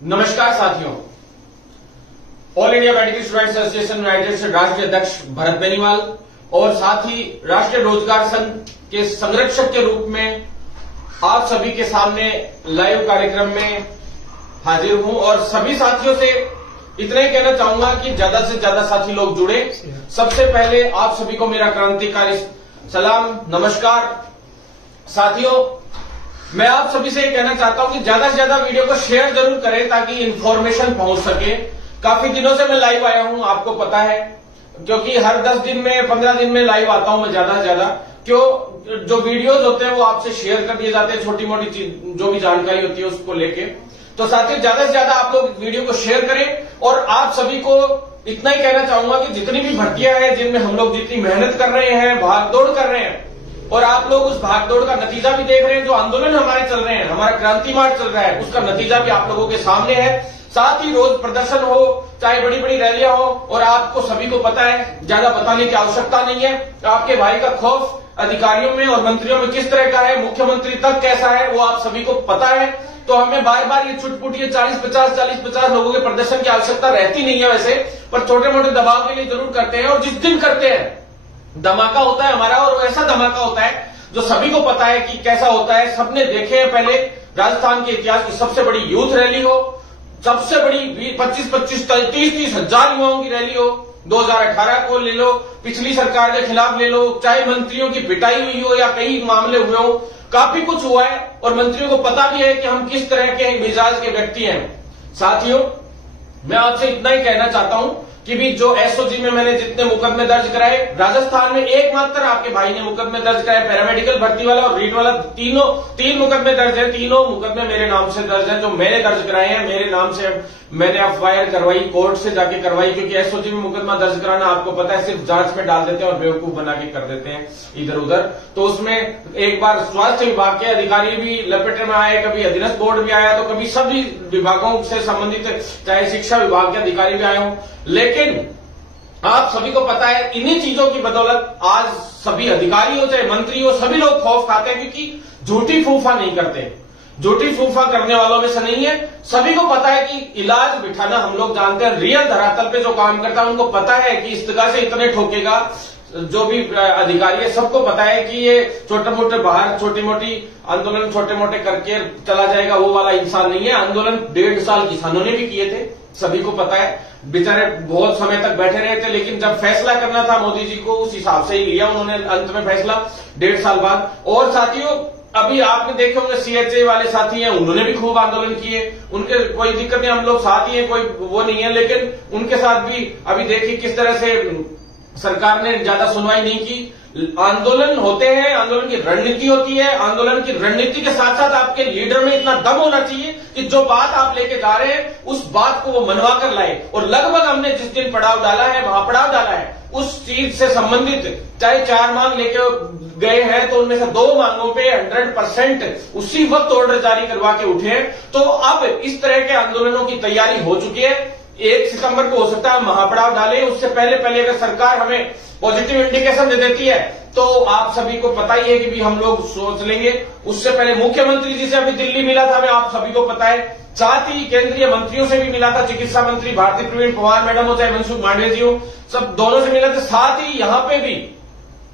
नमस्कार साथियों, all India medical students association United से राष्ट्रीय अध्यक्ष भरत बेनीवाल और साथ ही राष्ट्रीय रोजगार संघ के संरक्षक के रूप में आप सभी के सामने लाइव कार्यक्रम में हाजिर हूं और सभी साथियों से इतना ही कहना चाहूंगा कि ज्यादा से ज्यादा साथी लोग जुड़े। सबसे पहले आप सभी को मेरा क्रांतिकारी सलाम, नमस्कार। साथियों, मैं आप सभी से कहना चाहता हूं कि ज्यादा से ज्यादा वीडियो को शेयर जरूर करें ताकि इंफॉर्मेशन पहुंच सके। काफी दिनों से मैं लाइव आया हूं, आपको पता है, क्योंकि हर 10 दिन में 15 दिन में लाइव आता हूं मैं ज्यादा से ज्यादा। क्यों, जो वीडियोज होते हैं वो आपसे शेयर कर दिए जाते हैं, छोटी मोटी चीज जो भी जानकारी होती है उसको लेके। तो साथियों, ज्यादा से ज्यादा आप लोग वीडियो को शेयर करें और आप सभी को इतना ही कहना चाहूंगा कि जितनी भी भर्तियां हैं जिनमें हम लोग जितनी मेहनत कर रहे हैं, भागदौड़ कर रहे हैं, और आप लोग उस भागदौड़ का नतीजा भी देख रहे हैं। जो आंदोलन हमारे चल रहे हैं, हमारा क्रांति मार्च चल रहा है, उसका नतीजा भी आप लोगों के सामने है। साथ ही रोज प्रदर्शन हो, चाहे बड़ी बड़ी रैलियां हो, और आपको सभी को पता है, ज्यादा बताने की आवश्यकता नहीं है, आपके भाई का खौफ अधिकारियों में और मंत्रियों में किस तरह का है, मुख्यमंत्री तक कैसा है, वो आप सभी को पता है। तो हमें बार बार ये छुटपुट 40-50 लोगों के प्रदर्शन की आवश्यकता रहती नहीं है वैसे, पर छोटे मोटे दबाव के लिए जरूर करते हैं। और जिस दिन करते हैं धमाका होता है हमारा, और ऐसा धमाका होता है जो सभी को पता है कि कैसा होता है। सबने देखे हैं पहले राजस्थान के इतिहास की सबसे बड़ी यूथ रैली हो, सबसे बड़ी 25-30 हजार युवाओं की रैली हो, 2018 को ले लो, पिछली सरकार के खिलाफ ले लो, चाहे मंत्रियों की पिटाई हुई हो या कई मामले हुए हो, काफी कुछ हुआ है और मंत्रियों को पता भी है कि हम किस तरह के मिजाज के व्यक्ति हैं। साथियों, मैं आपसे इतना ही कहना चाहता हूं कि भी जो एसओजी में मैंने जितने मुकदमे दर्ज कराए, राजस्थान में एकमात्र आपके भाई ने मुकदमे दर्ज कराए, पैरामेडिकल भर्ती वाला और रीट वाला, तीन मुकदमे दर्ज है। तीनों मुकदमे मेरे नाम से दर्ज है, जो मैंने दर्ज कराए हैं, मेरे नाम से मैंने एफआईआर करवाई, कोर्ट से जाके करवाई। क्योंकि एसओजी में मुकदमा दर्ज कराना आपको पता है सिर्फ जांच में डाल देते हैं और बेवकूफ बना के कर देते हैं इधर उधर। तो उसमें एक बार स्वास्थ्य विभाग के अधिकारी भी लपेटे में आए, कभी अधीनस्थ बोर्ड भी आया, तो कभी सभी विभागों से संबंधित चाहे शिक्षा विभाग के अधिकारी भी आए हों। लेकिन आप सभी को पता है, इन्हीं चीजों की बदौलत आज सभी अधिकारी हो चाहे मंत्री हो, सभी लोग खौफ खाते हैं, क्योंकि झूठी फूफा नहीं करते। झूठी फूफा करने वालों में से नहीं है। सभी को पता है कि इलाज बिठाना हम लोग जानते हैं, रियल धरातल पे जो काम करता है उनको पता है कि इस जगह से इतने ठोकेगा। जो भी अधिकारी है सबको पता है कि ये छोटे मोटे बाहर छोटी मोटी आंदोलन छोटे मोटे करके चला जाएगा, वो वाला इंसान नहीं है। आंदोलन 1.5 साल किसानों ने भी किए थे, सभी को पता है। बेचारे बहुत समय तक बैठे रहे थे, लेकिन जब फैसला करना था मोदी जी को, उस हिसाब से ही लिया उन्होंने अंत में फैसला 1.5 साल बाद। और साथियों, अभी आपने देखे होंगे सीएचए वाले साथी हैं, उन्होंने भी खूब आंदोलन किए, उनके कोई दिक्कत नहीं, हम लोग साथ ही हैं, कोई वो नहीं है। लेकिन उनके साथ भी अभी देखिए किस तरह से सरकार ने ज्यादा सुनवाई नहीं की। आंदोलन होते हैं, आंदोलन की रणनीति होती है, आंदोलन की रणनीति के साथ साथ आपके लीडर में इतना दम होना चाहिए कि जो बात आप लेके जा रहे हैं उस बात को वो मनवा कर लाए। और लगभग हमने जिस दिन पड़ाव डाला है, महापड़ाव डाला है, उस चीज से संबंधित चाहे 4 मांग लेके गए हैं, तो उनमें से 2 मांगों पे 100% उसी वक्त ऑर्डर जारी करवा के उठे हैं। तो अब इस तरह के आंदोलनों की तैयारी हो चुकी है। 1 सितंबर को हो सकता है महापड़ाव डाले, उससे पहले अगर सरकार हमें पॉजिटिव इंडिकेशन दे देती है तो आप सभी को पता ही है कि भी हम लोग सोच लेंगे। उससे पहले मुख्यमंत्री जी से अभी दिल्ली मिला था मैं, आप सभी को पता है। साथ ही केंद्रीय मंत्रियों से भी मिला था, चिकित्सा मंत्री भारती प्रवीण पवार मैडम हो चाहे मनसुख मांडविया जी हो, सब दोनों से मिला था। साथ ही यहां पे भी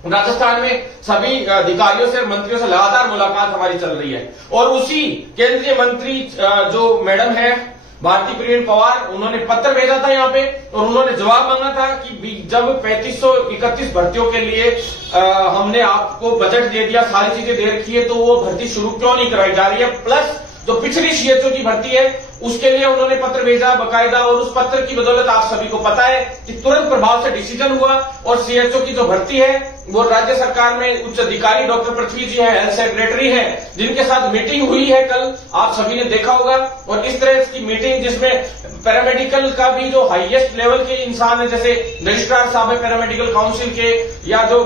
राजस्थान में सभी अधिकारियों से मंत्रियों से लगातार मुलाकात हमारी चल रही है। और उसी केंद्रीय मंत्री जो मैडम है भारती प्रवीण पवार, उन्होंने पत्र भेजा था यहाँ पे और उन्होंने जवाब मांगा था कि जब 3531 भर्तियों के लिए हमने आपको बजट दे दिया, सारी चीजें दे रखी है, तो वो भर्ती शुरू क्यों नहीं कराई जा रही है। प्लस जो पिछली सीएचओ की भर्ती है उसके लिए उन्होंने पत्र भेजा बकायदा, और उस पत्र की बदौलत आप सभी को पता है कि तुरंत प्रभाव से डिसीजन हुआ और सीएचओ की जो भर्ती है वो राज्य सरकार में उच्च अधिकारी डॉक्टर पृथ्वी जी है, हेल्थ सेक्रेटरी है, जिनके साथ मीटिंग हुई है कल, आप सभी ने देखा होगा। और इस तरह की मीटिंग जिसमें पैरामेडिकल का भी जो हाईएस्ट लेवल के इंसान है, जैसे रजिस्ट्रार साहब है पैरामेडिकल काउंसिल के, या जो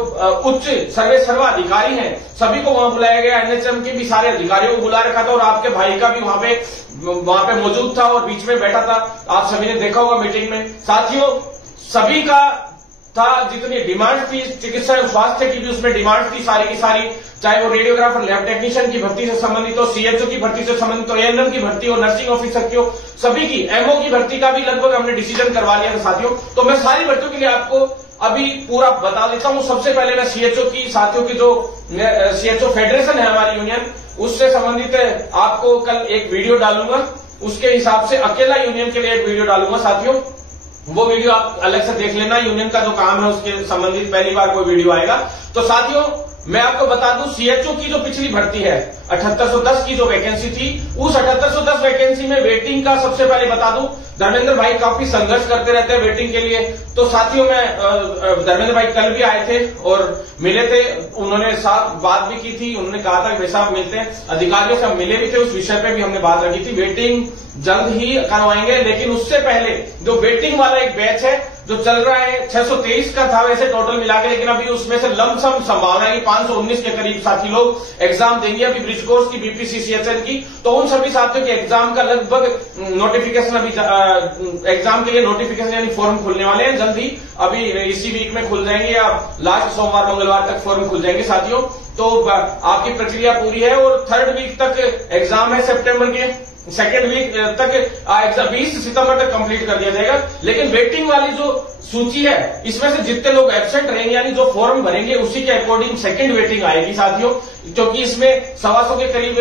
उच्च सर्वा अधिकारी हैं, सभी को वहां बुलाया गया। एनएचएम के भी सारे अधिकारियों को बुला रखा था और आपके भाई का भी वहां पे मौजूद था और बीच में बैठा था, आप सभी ने देखा होगा मीटिंग में। साथियों, सभी का था जितनी डिमांड थी चिकित्सा एवं स्वास्थ्य की भी उसमें डिमांड थी सारी की सारी, चाहे वो रेडियोग्राफर, लैब टेक्नीशियन की भर्ती से संबंधित हो, सीएचओ की भर्ती से संबंधित हो, एएनएम की भर्ती हो, नर्सिंग ऑफिसर की हो, सभी की, एमओ की भर्ती का भी लगभग हमने डिसीजन करवा लिया था साथियों। तो मैं सारी भर्तियों के लिए आपको अभी पूरा बता देता हूं। सबसे पहले मैं सीएचओ की, साथियों की जो सीएचओ फेडरेशन है हमारी यूनियन, उससे संबंधित आपको कल एक वीडियो डालूंगा, उसके हिसाब से अकेला यूनियन के लिए एक वीडियो डालूंगा साथियों। वो वीडियो आप अलग से देख लेना, यूनियन का जो काम है उसके संबंधित पहली बार कोई वीडियो आएगा। तो साथियों मैं आपको बता दूं, सीएचओ की जो पिछली भर्ती है 7810 की जो वैकेंसी थी, उस 7810 वैकेंसी में वेटिंग का सबसे पहले बता दूं, धर्मेंद्र भाई काफी संघर्ष करते रहते हैं वेटिंग के लिए। तो साथियों में धर्मेंद्र भाई कल भी आए थे और मिले थे, उन्होंने साथ बात भी की थी, उन्होंने कहा था कि भाई साहब मिलते हैं, अधिकारियों से हम मिले भी थे, उस विषय पे भी हमने बात रखी थी। वेटिंग जल्द ही करवाएंगे, लेकिन उससे पहले जो वेटिंग वाला एक बैच है जो चल रहा है, 623 का था वैसे टोटल मिला के, लेकिन अभी उसमें से लमसम संभावना है कि 519 के करीब साथी लोग एग्जाम देंगे अभी ब्रिज कोर्स की, बीपीसीसीएचएन की। तो उन सभी साथियों के एग्जाम का लगभग नोटिफिकेशन अभी एग्जाम के लिए नोटिफिकेशन यानी फॉर्म खुलने वाले हैं जल्द ही, अभी इसी वीक में खुल जाएंगे या लास्ट सोमवार मंगलवार तक फॉर्म खुल जाएंगे साथियों। तो आपकी प्रक्रिया पूरी है और 3rd वीक तक एग्जाम है, सितंबर के 2nd वीक तक एग्जाम 20 सितंबर तक कंप्लीट कर दिया जाएगा। लेकिन वेटिंग वाली जो सूची है, इसमें से जितने लोग एब्सेंट रहेंगे यानी जो फॉर्म भरेंगे उसी के अकॉर्डिंग 2nd वेटिंग आएगी साथियों, क्योंकि इसमें 125 के करीब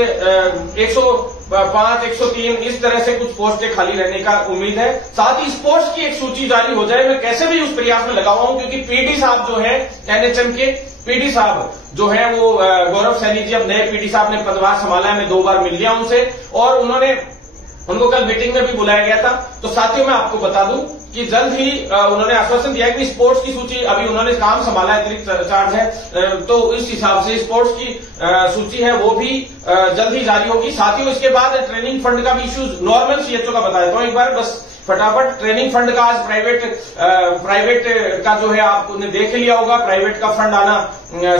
105, 103 इस तरह से कुछ पोस्टें खाली रहने का उम्मीद है। साथ ही इस पोस्ट की एक सूची जारी हो जाए, मैं कैसे भी उस प्रयास में लगा हुआ हूं, क्योंकि पीडी साहब जो है एनएचएम के पीडी साहब जो है वो गौरव सैनी जी, अब नए पीडी साहब ने पदभार संभाला है, मैं 2 बार मिल लिया उनसे और उनको कल मीटिंग में भी बुलाया गया था। तो साथियों मैं आपको बता दूं कि जल्द ही उन्होंने आश्वासन दिया कि स्पोर्ट्स की सूची, अभी उन्होंने काम संभाला है, अतिरिक्त चार्ज है, तो इस हिसाब से स्पोर्ट्स की सूची है वो भी जल्द ही जारी होगी साथियों। इसके बाद ट्रेनिंग फंड का भी इश्यू नॉर्मल सीएचओ का बता देता हूं एक बार बस फटाफट। ट्रेनिंग फंड का आज प्राइवेट का जो है आपने देख लिया होगा, प्राइवेट का फंड आना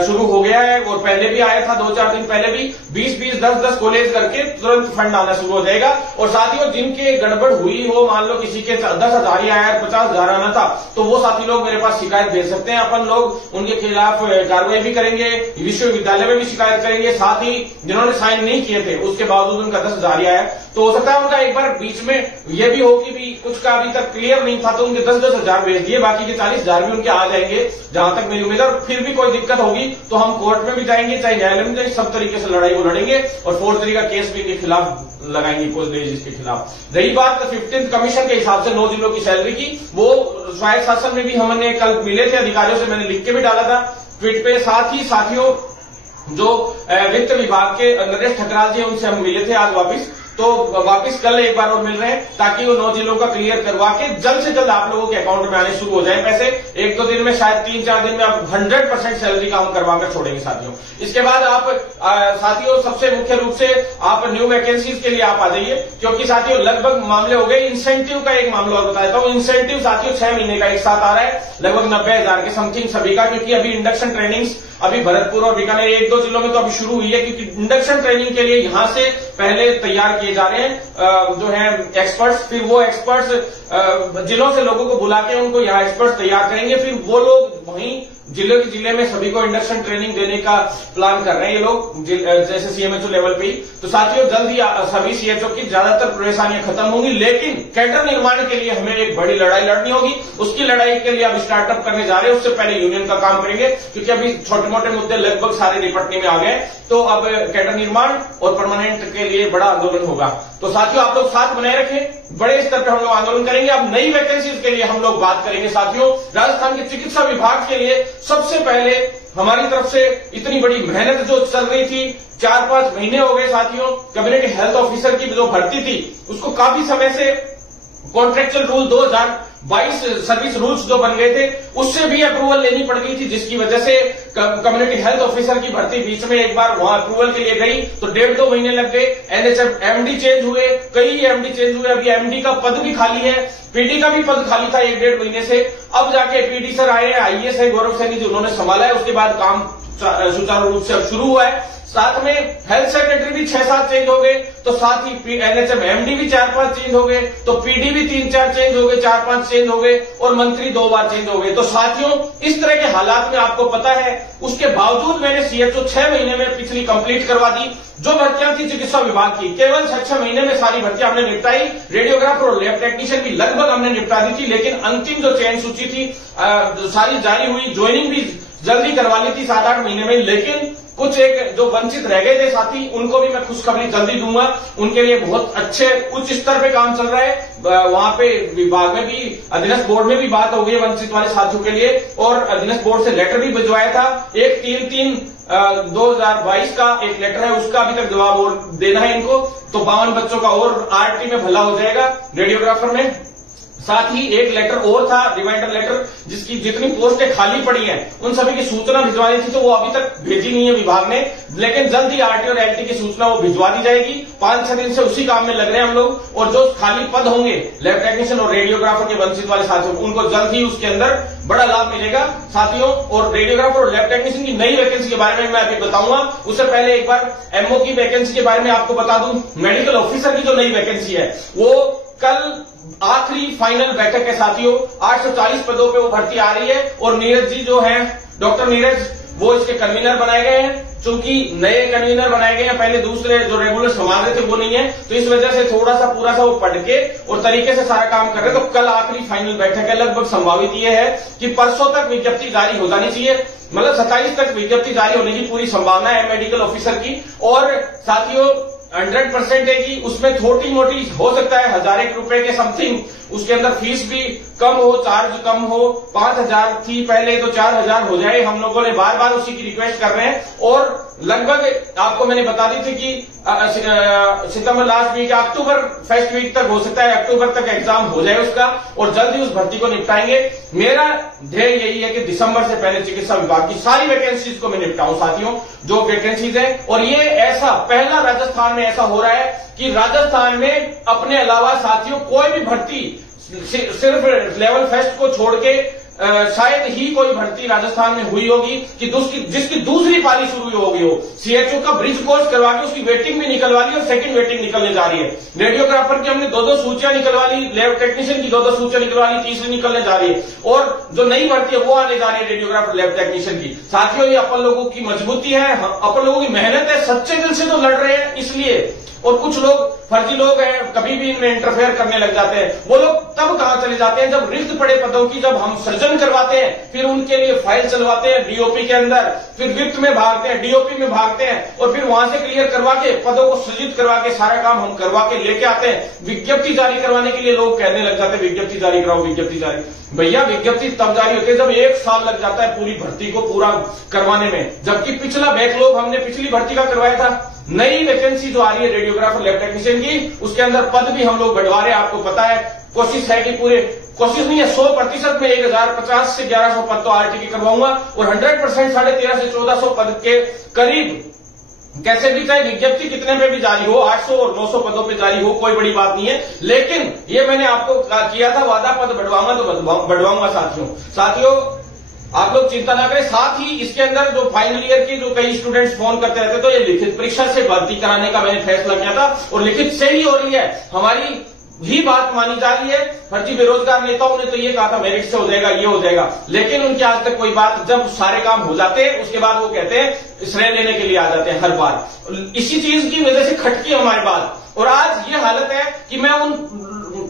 शुरू हो गया है और पहले भी आया था, 2-4 दिन पहले भी 20-20, 10-10 कॉलेज करके तुरंत फंड आना शुरू हो जाएगा। और साथियों जिनके गड़बड़ हुई हो, मान लो किसी के 10,000 आया, 50,000 आना था, तो वो साथी लोग मेरे पास शिकायत भेज सकते हैं, अपन लोग उनके खिलाफ कार्रवाई भी करेंगे, विश्वविद्यालय में भी शिकायत करेंगे। साथ ही जिन्होंने साइन नहीं किए थे उसके बावजूद उनका 10,000 आया, तो हो सकता है उनका एक बार बीच में यह भी हो कि भी कुछ का अभी तक क्लियर नहीं था तो उनके 10-10 हजार भेज दिए, बाकी के 40,000 भी उनके आ जाएंगे जहां तक मेरी उम्मीद है। और फिर भी कोई दिक्कत होगी तो हम कोर्ट में भी जाएंगे, चाहे न्यायालय में जाएंगे, सब तरीके से लड़ाई वो लड़ेंगे और फोर्जरी का केस भी इनके खिलाफ लगाएंगे, पोस्टेज के खिलाफ। रही बात 15th कमीशन के हिसाब से 9 जिलों की सैलरी की, वो स्वायत्त शासन में भी हमने कल मिले थे अधिकारियों से, मैंने लिख के भी डाला था ट्वीट पे। साथ ही साथियों जो वित्त विभाग के नरेश ठकराल जी उनसे हम मिले थे आज वापिस, तो वापिस कल एक बार और मिल रहे हैं ताकि वो 9 जिलों का क्लियर करवा के जल्द से जल्द आप लोगों के अकाउंट में आने शुरू हो जाए पैसे। 1-2 दिन में, शायद 3-4 दिन में आप 100% सैलरी का हम करवा कर छोड़ेंगे साथियों। इसके बाद आप साथियों सबसे मुख्य रूप से आप न्यू वैकेंसीज के लिए आप आ जाइए, क्योंकि साथियों लगभग मामले हो गए। इंसेंटिव का एक मामला और बता देता हूं। इंसेंटिव साथियों 6 महीने का एक साथ आ रहा है, लगभग 90,000 के समथिंग सभी का, क्योंकि अभी इंडक्शन ट्रेनिंग्स अभी भरतपुर और बीकानेर 1-2 जिलों में तो अभी शुरू हुई है, क्योंकि इंडक्शन ट्रेनिंग के लिए यहां से पहले तैयार किए जा रहे हैं जो है एक्सपर्ट्स, फिर वो एक्सपर्ट्स जिलों से लोगों को बुला के उनको यहाँ एक्सपर्ट्स तैयार करेंगे, फिर वो लोग वहीं जिले में सभी को इंडक्शन ट्रेनिंग देने का प्लान कर रहे हैं ये लोग, जैसे सीएमएचओ लेवल पे ही। तो साथियों जल्द ही सभी सीएचओ की ज्यादातर परेशानियां खत्म होंगी, लेकिन कैडर निर्माण के लिए हमें एक बड़ी लड़ाई लड़नी होगी। उसकी लड़ाई के लिए अब स्टार्टअप करने जा रहे हैं, उससे पहले यूनियन का काम करेंगे, क्योंकि अभी छोटे मोटे मुद्दे लगभग सारे निपटने में आ गए। तो अब कैडर निर्माण और परमानेंट के लिए बड़ा आंदोलन होगा। तो साथियों आप लोग साथ बनाए रखें, बड़े स्तर पर हम लोग आंदोलन करेंगे। अब नई वैकेंसीज के लिए हम लोग बात करेंगे साथियों। राजस्थान के चिकित्सा विभाग के लिए सबसे पहले हमारी तरफ से इतनी बड़ी मेहनत जो चल रही थी, 4-5 महीने हो गए साथियों। कम्युनिटी हेल्थ ऑफिसर की जो भर्ती थी उसको काफी समय से कॉन्ट्रेक्चुअल रूल 2022 सर्विस रूल्स जो बन गए थे उससे भी अप्रूवल लेनी पड़ गई थी, जिसकी वजह से कम्युनिटी हेल्थ ऑफिसर की भर्ती बीच में एक बार वहां अप्रूवल के लिए गई तो 1.5-2 महीने लग गए। एनएचएम एमडी चेंज हुए, कई एमडी चेंज हुए, अभी एमडी का पद भी खाली है, पीडी का भी पद खाली था 1-1.5 महीने से। अब जाके पीडी सर आए हैं, आईएएस है गौरव सैनी जी, उन्होंने संभाला है, उसके बाद काम सुचारू रूप से अब शुरू हुआ है। साथ में हेल्थ सेक्रेटरी भी 6-7 चेंज हो गए, तो साथ ही एनएचएम एमडी भी 4-5 चेंज हो गए, तो पीडी भी 3-4 चेंज हो गए, 4-5 चेंज हो गए, और मंत्री 2 बार चेंज हो गए। तो साथियों, इस तरह के हालात में आपको पता है, उसके बावजूद मैंने सीएचओ 6 महीने में पिछली कंप्लीट करवा दी। जो भर्तियां थी चिकित्सा विभाग की, केवल 6 महीने में सारी भर्तियां हमने निपटाई। रेडियोग्राफर और लैब टेक्नीशियन भी लगभग हमने निपटा दी थी, लेकिन अंतिम जो चयन सूची थी सारी जारी हुई। ज्वाइनिंग भी जल्दी करवा ली थी 7-8 महीने में, लेकिन कुछ एक जो वंचित रह गए थे साथी, उनको भी मैं खुशखबरी जल्दी दूंगा। उनके लिए बहुत अच्छे उच्च स्तर पे काम चल रहा है। वहां पे विभाग में भी, अधीनस्थ बोर्ड में भी बात हो गई है वंचित वाले साथियों के लिए, और अधीनस्थ बोर्ड से लेटर भी भिजवाया था। एक 3/3/2022 का एक लेटर है, उसका अभी तक जवाब और देना है इनको। तो 52 बच्चों का और आरटी में भला हो जाएगा रेडियोग्राफर में। साथ ही एक लेटर और था, रिमाइंडर लेटर, जिसकी जितनी पोस्टें खाली पड़ी हैं उन सभी की सूचना भिजवानी थी, तो वो अभी तक भेजी नहीं है विभाग ने, लेकिन जल्द ही आरटी और एलटी की सूचना वो भिजवा दी जाएगी। 5-6 दिन से उसी काम में लग रहे हैं हम लोग। और जो खाली पद होंगे लैब टेक्नीशियन और रेडियोग्राफर के वंचित वाले साथियों, उनको जल्द ही उसके अंदर बड़ा लाभ मिलेगा साथियों। और रेडियोग्राफर और लैब टेक्नीशियन की नई वैकेंसी के बारे में मैं अभी बताऊंगा। उससे पहले एक बार एमओ की वैकेंसी के बारे में आपको बता दूं। मेडिकल ऑफिसर की जो नई वैकेंसी है, वो कल आखिरी फाइनल बैठक है साथियों। 840 पदों पे वो भर्ती आ रही है, और नीरज जी जो हैं, डॉक्टर नीरज, वो इसके कन्वीनर बनाए गए हैं। चूंकि नए कन्वीनर बनाए गए हैं, पहले दूसरे जो रेगुलर संभाल रहे थे वो नहीं है, तो इस वजह से थोड़ा सा पूरा सा वो पढ़ के और तरीके से सारा काम कर रहे हैं। तो कल आखिरी फाइनल बैठक है। लगभग संभावित ये है कि परसों तक विज्ञप्ति जारी हो जानी चाहिए, मतलब 27 तक विज्ञप्ति जारी होने की पूरी संभावना है मेडिकल ऑफिसर की। और साथियों 100% है कि उसमें छोटी मोटी हो सकता है 1000 रुपए के समथिंग, उसके अंदर फीस भी कम हो, चार्ज कम हो। 5000 थी पहले, तो 4000 हो जाए। हम लोगों ने बार बार उसी की रिक्वेस्ट कर रहे हैं। और लगभग आपको मैंने बता दी थी कि सितंबर लास्ट वीक, अक्टूबर फर्स्ट वीक तक हो सकता है, अक्टूबर तक एग्जाम हो जाए उसका, और जल्दी उस भर्ती को निपटाएंगे। मेरा ध्येय यही है कि दिसंबर से पहले चिकित्सा विभाग की सारी वैकेंसीज को मैं निपटाऊं साथियों, जो वैकेंसीज है। और ये ऐसा पहला राजस्थान में ऐसा हो रहा है कि राजस्थान में अपने अलावा साथियों कोई भी भर्ती, सिर्फ लेवल फर्स्ट को छोड़ के शायद ही कोई भर्ती राजस्थान में हुई होगी कि जिसकी दूसरी पाली शुरू हो गई हो। सीएचओ का ब्रिज कोर्स करवा के उसकी वेटिंग भी निकलवा ली, और सेकंड वेटिंग निकलने जा रही है। रेडियोग्राफर की हमने 2-2 सूचियां निकलवा ली, लैब टेक्नीशियन की 2-2 सूचियां निकलवा ली, तीसरी निकलने जा रही है। और जो नई भर्ती है वो आने जा रही है रेडियोग्राफर लैब टेक्नीशियन की। साथियों, ये अपन लोगों की मजबूती है, अपन लोगों की मेहनत है, सच्चे दिल से तो लड़ रहे हैं इसलिए। और कुछ लोग फर्जी लोग हैं, कभी भी इनमें इंटरफेयर करने लग जाते हैं। वो लोग तब कहां चले जाते हैं, जब रिक्त पड़े पदों की जब हम सृजन करवाते हैं, फिर उनके लिए फाइल चलवाते हैं डीओपी के अंदर, फिर वित्त में भागते हैं, डीओपी में भागते हैं, और फिर वहां से क्लियर करवा के पदों को सृजित करवा के सारा काम हम करवा के लेके आते हैं। विज्ञप्ति जारी करवाने के लिए लोग कहने लग जाते हैं विज्ञप्ति जारी कराओ, विज्ञप्ति जारी। भैया, विज्ञप्ति तब जारी होती है जब 1 साल लग जाता है पूरी भर्ती को पूरा करवाने में, जबकि पिछला बैकलॉग हमने पिछली भर्ती का करवाया था। नई वैकेंसी जो आ रही है रेडियोग्राफर लैब टेक्नीशियन की, उसके अंदर पद भी हम लोग बढ़वा रहे हैं। आपको पता है, कोशिश है कि पूरे, कोशिश नहीं है, 100% में 1050 से 1100 पद तो आरटी की करवाऊंगा, और 100% 1350 से 1400 पद के करीब कैसे भी, चाहे विज्ञप्ति कितने पे भी जारी हो, 800 और 900 पदों पे जारी हो, कोई बड़ी बात नहीं है। लेकिन ये मैंने आपको किया था वादा, पद बढ़वाऊंगा तो बढ़वाऊंगा साथियों। आप लोग चिंता ना करें। साथ ही इसके अंदर जो फाइनल ईयर की जो कई स्टूडेंट्स फोन करते रहते, तो ये लिखित परीक्षा से भर्ती कराने का मैंने फैसला किया था, और लिखित से ही हो रही है। हमारी ही बात मानी जा रही है। फर्जी बेरोजगार नेताओं ने तो ये कहा था मेरिट से हो जाएगा, ये हो जाएगा, लेकिन उनकी आज तक कोई बात, जब सारे काम हो जाते हैं उसके बाद वो कहते हैं श्रेय लेने के लिए आ जाते हैं हर बार। इसी चीज की वजह से खटकी हमारे बात। और आज ये हालत है कि मैं उन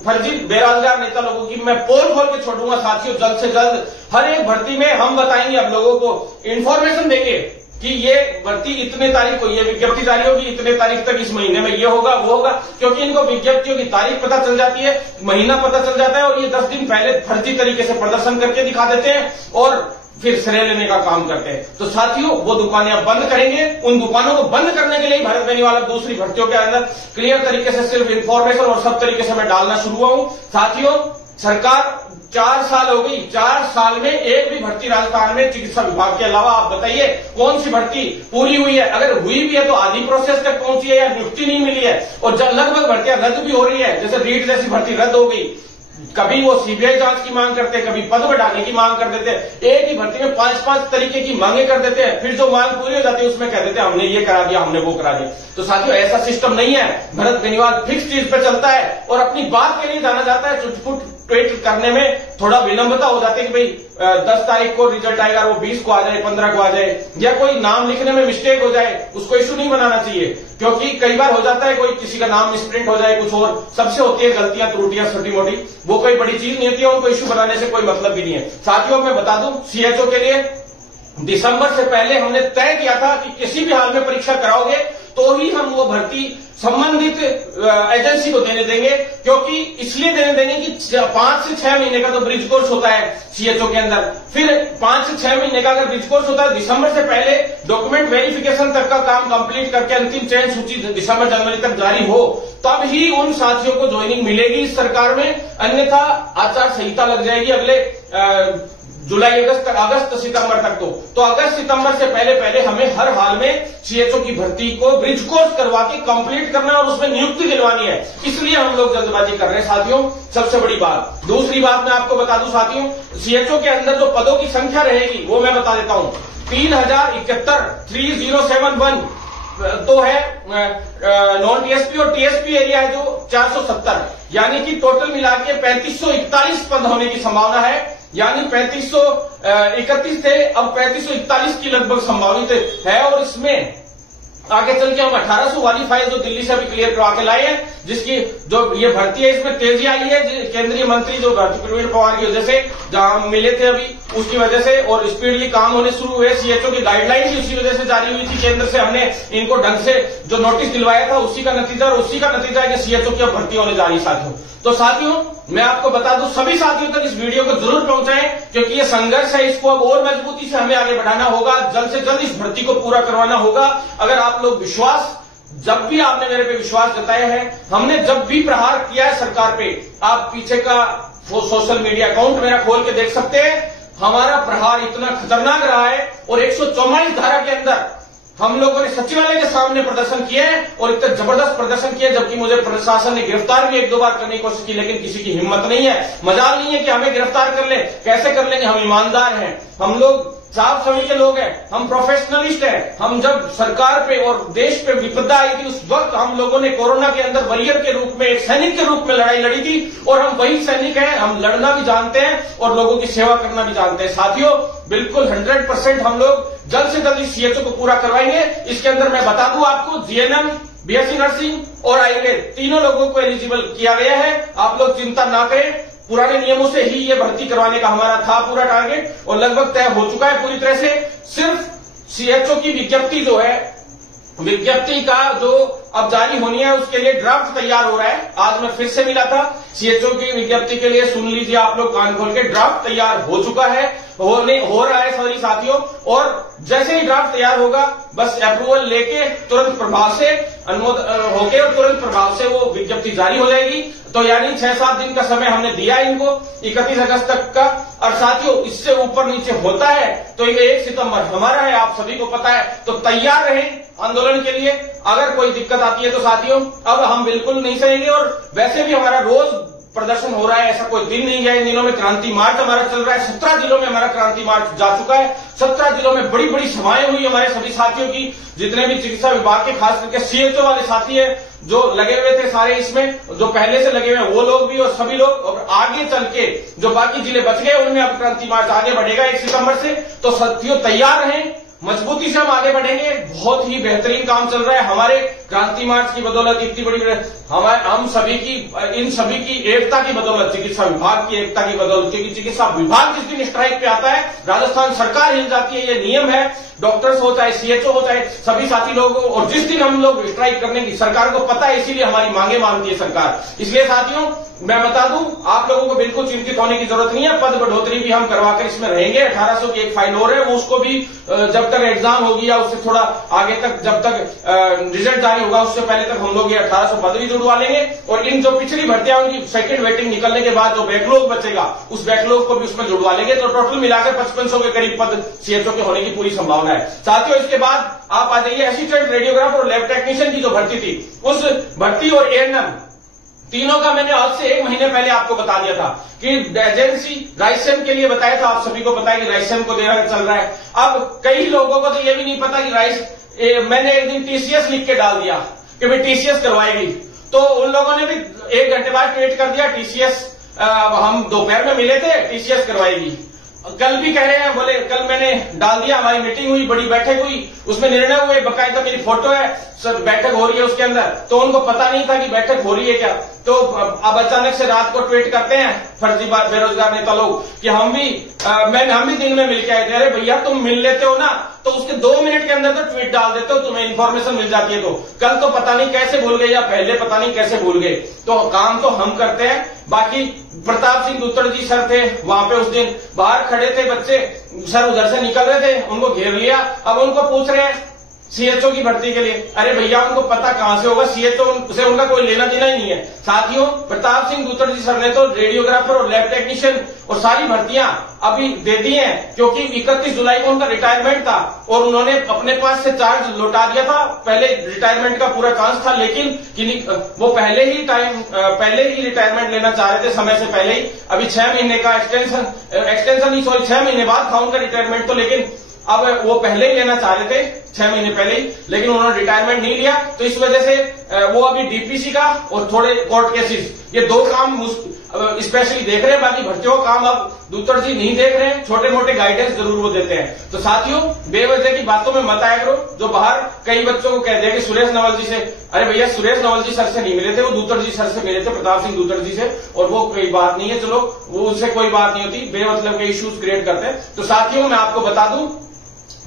फर्जी बेरोजगार नेता लोगों की मैं पोल खोल के छोड़ूंगा साथियों, जल्द से जल्द हर एक भर्ती में हम बताएंगे, अब लोगों को इंफॉर्मेशन देंगे कि ये भर्ती इतने तारीख को ये विज्ञप्ति जारी होगी, इतने तारीख तक इस महीने में ये होगा वो होगा, क्योंकि इनको विज्ञप्तियों की तारीख पता चल जाती है, महीना पता चल जाता है, और ये 10 दिन पहले फर्जी तरीके से प्रदर्शन करके दिखा देते हैं और फिर श्रेय लेने का काम करते हैं। तो साथियों, वो दुकानें अब बंद करेंगे। उन दुकानों को बंद करने के लिए भारत बेनीवाल दूसरी भर्तियों के अंदर क्लियर तरीके से सिर्फ इंफॉर्मेशन और सब तरीके से मैं डालना शुरू हुआ हूं। साथियों, सरकार 4 साल हो गई, 4 साल में एक भी भर्ती राजस्थान में चिकित्सा विभाग के अलावा आप बताइए कौन सी भर्ती पूरी हुई है? अगर हुई भी है तो आधी प्रोसेस तक पहुंची है या नियुक्ति नहीं मिली है, और जब लगभग भर्तियां रद्द भी हो रही है, जैसे रीट जैसी भर्ती रद्द हो गई, कभी वो सीबीआई जांच की मांग करते हैं, कभी पद बढ़ाने की मांग कर देते हैं, एक ही भर्ती में 5-5 तरीके की मांगे कर देते हैं, फिर जो मांग पूरी हो जाती है उसमें कह देते हैं हमने ये करा दिया, हमने वो करा दिया। तो साथियों ऐसा सिस्टम नहीं है। भरत बेनीवाल फिक्स चीज पे चलता है और अपनी बात के लिए जाना जाता है। चुटपुट ट्वीट करने में थोड़ा विलंबता हो जाती है कि भाई 10 तारीख को रिजल्ट आएगा, वो 20 को आ जाए, 15 को आ जाए, या कोई नाम लिखने में मिस्टेक हो जाए, उसको इशू नहीं बनाना चाहिए। क्योंकि कई बार हो जाता है कोई किसी का नाम मिसप्रिंट हो जाए, कुछ और, सबसे होती है गलतियां त्रुटियां छोटी मोटी, वो कोई बड़ी चीज नहीं होती है, उनको इशू बनाने से कोई मतलब भी नहीं है। साथियों मैं बता दूं, सीएचओ के लिए दिसंबर से पहले हमने तय किया था कि किसी भी हाल में परीक्षा कराओगे तो ही हम वो भर्ती संबंधित एजेंसी को देने देंगे। क्योंकि इसलिए देने देंगे कि 5 से 6 महीने का तो ब्रिज कोर्स होता है सीएचओ के अंदर, फिर 5 से 6 महीने का अगर ब्रिज कोर्स होता है, दिसंबर से पहले डॉक्यूमेंट वेरिफिकेशन तक का काम कंप्लीट करके अंतिम चयन सूची दिसंबर जनवरी तक जारी हो, तब ही उन साथियों को ज्वाइनिंग मिलेगी इस सरकार में। अन्यथा आचार संहिता लग जाएगी अगले जुलाई अगस्त सितंबर तक। तो अगस्त सितंबर से पहले हमें हर हाल में सीएचओ की भर्ती को ब्रिज कोर्स करवा के कंप्लीट करना है और उसमें नियुक्ति दिलवानी है। इसलिए हम लोग जल्दबाजी कर रहे हैं साथियों, सबसे बड़ी बात। दूसरी बात मैं आपको बता दूं साथियों, सीएचओ के अंदर जो पदों की संख्या रहेगी वो मैं बता देता हूं। 3071 तो है नॉन टीएसपी, और टीएसपी एरिया है जो 470, यानी कि टोटल मिला के 3541 पद होने की संभावना है। यानी 3531 थे, अब 3541 की लगभग संभावित है। और इसमें आगे चल के हम 1800 वाली फाइल जो दिल्ली से अभी क्लियर करवा के लाए हैं, जिसकी जो ये भर्ती है इसमें तेजी आई है केंद्रीय मंत्री जो प्रवीण पवार की वजह से, जहां मिले थे अभी उसकी वजह से, और स्पीडली काम होने शुरू हुए। सीएचओ की गाइडलाइंस उसी वजह से जारी हुई थी केंद्र से, हमने इनको ढंग से जो नोटिस दिलवाया था उसी का नतीजा, और उसी का नतीजा है कि सीएचओ की अब भर्ती होने जा रही है साथियों। तो साथियों मैं आपको बता दूं, सभी साथियों तक इस वीडियो को जरूर पहुंचाएं, क्योंकि ये संघर्ष है, इसको अब और मजबूती से हमें आगे बढ़ाना होगा, जल्द से जल्द इस भर्ती को पूरा करवाना होगा। अगर आप लोग विश्वास, जब भी आपने मेरे पे विश्वास जताया है, हमने जब भी प्रहार किया है सरकार पे, आप पीछे का सोशल मीडिया अकाउंट मेरा खोल के देख सकते हैं, हमारा प्रहार इतना खतरनाक रहा है। और 144 धारा के अंदर हम लोगों ने सचिवालय के सामने प्रदर्शन किए और इतना जबरदस्त प्रदर्शन किया, जबकि मुझे प्रशासन ने गिरफ्तार भी 1-2 बार करने की कोशिश की, लेकिन किसी की हिम्मत नहीं है, मजाल नहीं है कि हमें गिरफ्तार कर ले। कैसे कर लेंगे? हम ईमानदार हैं, हम लोग साफ समझ के लोग हैं, हम प्रोफेशनलिस्ट हैं। हम जब सरकार पे और देश पे विपदा आई थी उस वक्त हम लोगों ने कोरोना के अंदर वॉरियर के रूप में, एक सैनिक के रूप में लड़ाई लड़ी थी, और हम वही सैनिक हैं। हम लड़ना भी जानते हैं और लोगों की सेवा करना भी जानते हैं। साथियों बिल्कुल 100% हम लोग जल्द से जल्द सीएचओ को पूरा करवाएंगे। इसके अंदर मैं बता दूं आपको, जीएनएम, बीएससी नर्सिंग और आयुर्वेद तीनों लोगों को एलिजिबल किया गया है। आप लोग चिंता ना करें, पुराने नियमों से ही ये भर्ती करवाने का हमारा था पूरा टारगेट, और लगभग तय हो चुका है पूरी तरह से। सिर्फ सीएचओ की विज्ञप्ति जो है, विज्ञप्ति का जो अब जारी होनी है उसके लिए ड्राफ्ट तैयार हो रहा है। आज मैं फिर से मिला था सीएचओ की विज्ञप्ति के लिए, सुन लीजिए आप लोग कान खोल के, ड्राफ्ट तैयार हो चुका है, हो रहा है सभी साथियों। और जैसे ही ड्राफ्ट तैयार होगा बस अप्रूवल लेके तुरंत प्रभाव से अनुमोदन होके और तुरंत प्रभाव से वो विज्ञप्ति जारी हो जाएगी। तो यानी 6-7 दिन का समय हमने दिया इनको, 31 अगस्त तक का। और साथियों इससे ऊपर नीचे होता है तो ये 1 सितंबर हमारा है, आप सभी को पता है। तो तैयार रहें आंदोलन के लिए। अगर कोई दिक्कत आती है तो साथियों अब हम बिल्कुल नहीं सहेंगे। और वैसे भी हमारा रोज प्रदर्शन हो रहा है, ऐसा कोई दिन नहीं है। इन दिनों में क्रांति मार्च हमारा चल रहा है, 17 जिलों में हमारा क्रांति मार्च जा चुका है। 17 जिलों में बड़ी बड़ी सभाएं हुई हमारे सभी साथियों की, जितने भी चिकित्सा विभाग के खास करके सीएचओ वाले साथी है जो लगे हुए थे सारे इसमें, जो पहले से लगे हुए वो लोग भी और सभी लोग। और आगे चल के जो बाकी जिले बच गए उनमें अब क्रांति मार्च आगे बढ़ेगा 1 सितंबर से। तो साथियों तैयार रहें, मजबूती से हम आगे बढ़ेंगे। बहुत ही बेहतरीन काम चल रहा है हमारे क्रांति मार्च की बदौलत, इतनी बड़ी हम सभी की, इन सभी की एकता की बदौलत, चिकित्सा विभाग की एकता की बदौलत। क्योंकि चिकित्सा विभाग जिस दिन स्ट्राइक पे आता है राजस्थान सरकार हिल जाती है, ये नियम है। डॉक्टर्स हो चाहे सीएचओ हो चाहे सभी साथी लोगों, और जिस दिन हम लोग स्ट्राइक करने की सरकार को पता है, इसीलिए हमारी मांगे मानती है सरकार। इसलिए साथियों मैं बता दूं, आप लोगों को बिल्कुल चिंतित होने की जरूरत नहीं है। पद बढ़ोतरी भी हम करवाकर इसमें रहेंगे। 1800 की एक फाइल और है, वो उसको भी जब तक एग्जाम होगी या उससे थोड़ा आगे तक, जब तक रिजल्ट जारी होगा उससे पहले तक हम लोग ये 1800 पद भी जुड़वा लेंगे। और इन जो पिछली भर्तियां उनकी सेकंड वेटिंग निकलने के बाद जो बैकलॉग बचेगा उस बैकलॉग को भी उसमें जुड़वा लेंगे। तो टोटल मिलाकर 5500 के करीब पद सीएचओ के होने की पूरी संभावना है साथियों। इसके बाद आप आ जाइए असिस्टेंट रेडियोग्राफर और लैब टेक्नीशियन की जो भर्ती थी, उस भर्ती और एएनएम तीनों का मैंने आज से 1 महीने पहले आपको बता दिया था कि एजेंसी राइसेम के लिए बताया था, आप सभी को पता है कि राइसेम को देना चल रहा है। अब कई लोगों को तो ये भी नहीं पता कि मैंने एक दिन टीसीएस लिख के डाल दिया कि भाई टीसीएस करवाएगी, तो उन लोगों ने भी 1 घंटे बाद ट्वीट कर दिया टीसीएस हम दोपहर में मिले थे, टीसीएस करवाएगी। कल भी कह रहे हैं, बोले कल मैंने डाल दिया, हमारी मीटिंग हुई, बड़ी बैठक हुई, उसमें निर्णय हुए, बकायदा मेरी फोटो है, सब बैठक हो रही है उसके अंदर, तो उनको पता नहीं था कि बैठक हो रही है क्या। तो अब अचानक से रात को ट्वीट करते हैं फर्जी बात बेरोजगार नेता लोग कि हम भी दिन में मिल के आए थे। अरे भैया तुम मिल लेते हो ना, तो उसके 2 मिनट के अंदर तो ट्वीट डाल देते हो, तुम्हें इन्फॉर्मेशन मिल जाती है। तो कल तो पता नहीं कैसे भूल गए या पहले पता नहीं कैसे भूल गए, तो काम तो हम करते हैं। बाकी प्रताप सिंह दूतड़ जी सर थे वहां पे, उस दिन बाहर खड़े थे बच्चे, सर उधर से निकल रहे थे, उनको घेर लिया, अब उनको पूछ रहे हैं सीएचओ की भर्ती के लिए। अरे भैया उनको पता कहां से होगा, सीएचओ से उनका कोई लेना देना ही नहीं है। साथियों, प्रताप सिंह दूतड़ जी सर ने तो रेडियोग्राफर और लैब टेक्नीशियन और सारी भर्तियां अभी दे दी हैं, क्योंकि 31 जुलाई को उनका रिटायरमेंट था और उन्होंने अपने पास से चार्ज लौटा दिया था। पहले रिटायरमेंट का पूरा चांस था, लेकिन वो पहले ही रिटायरमेंट लेना चाह रहे थे समय से पहले ही। अभी 6 महीने का एक्सटेंशन ही 6 महीने बाद था उनका रिटायरमेंट, तो लेकिन अब वो पहले ही लेना चाह रहे थे 6 महीने पहले ही, लेकिन उन्होंने रिटायरमेंट नहीं लिया। तो इस वजह से वो अभी डीपीसी का और थोड़े कोर्ट केसेस, ये 2 काम स्पेशली देख रहे हैं। बाकी भर्तियों का काम अब दूतड़ जी नहीं देख रहे हैं, छोटे मोटे गाइडेंस जरूर वो देते हैं। तो साथियों, बेवजह की बातों में मत आया करो। जो बाहर कई बच्चों को कह दिया कि सुरेश नवल जी से, अरे भैया सुरेश नवल जी सर से नहीं मिले थे, वो दूतड़ जी सर से मिले थे, प्रताप सिंह दूतड़ जी से, और वो कोई बात नहीं है, चलो वो उससे कोई बात नहीं होती, बेमतलब के इश्यूज क्रिएट करते हैं। तो साथियों, मैं आपको बता दूं,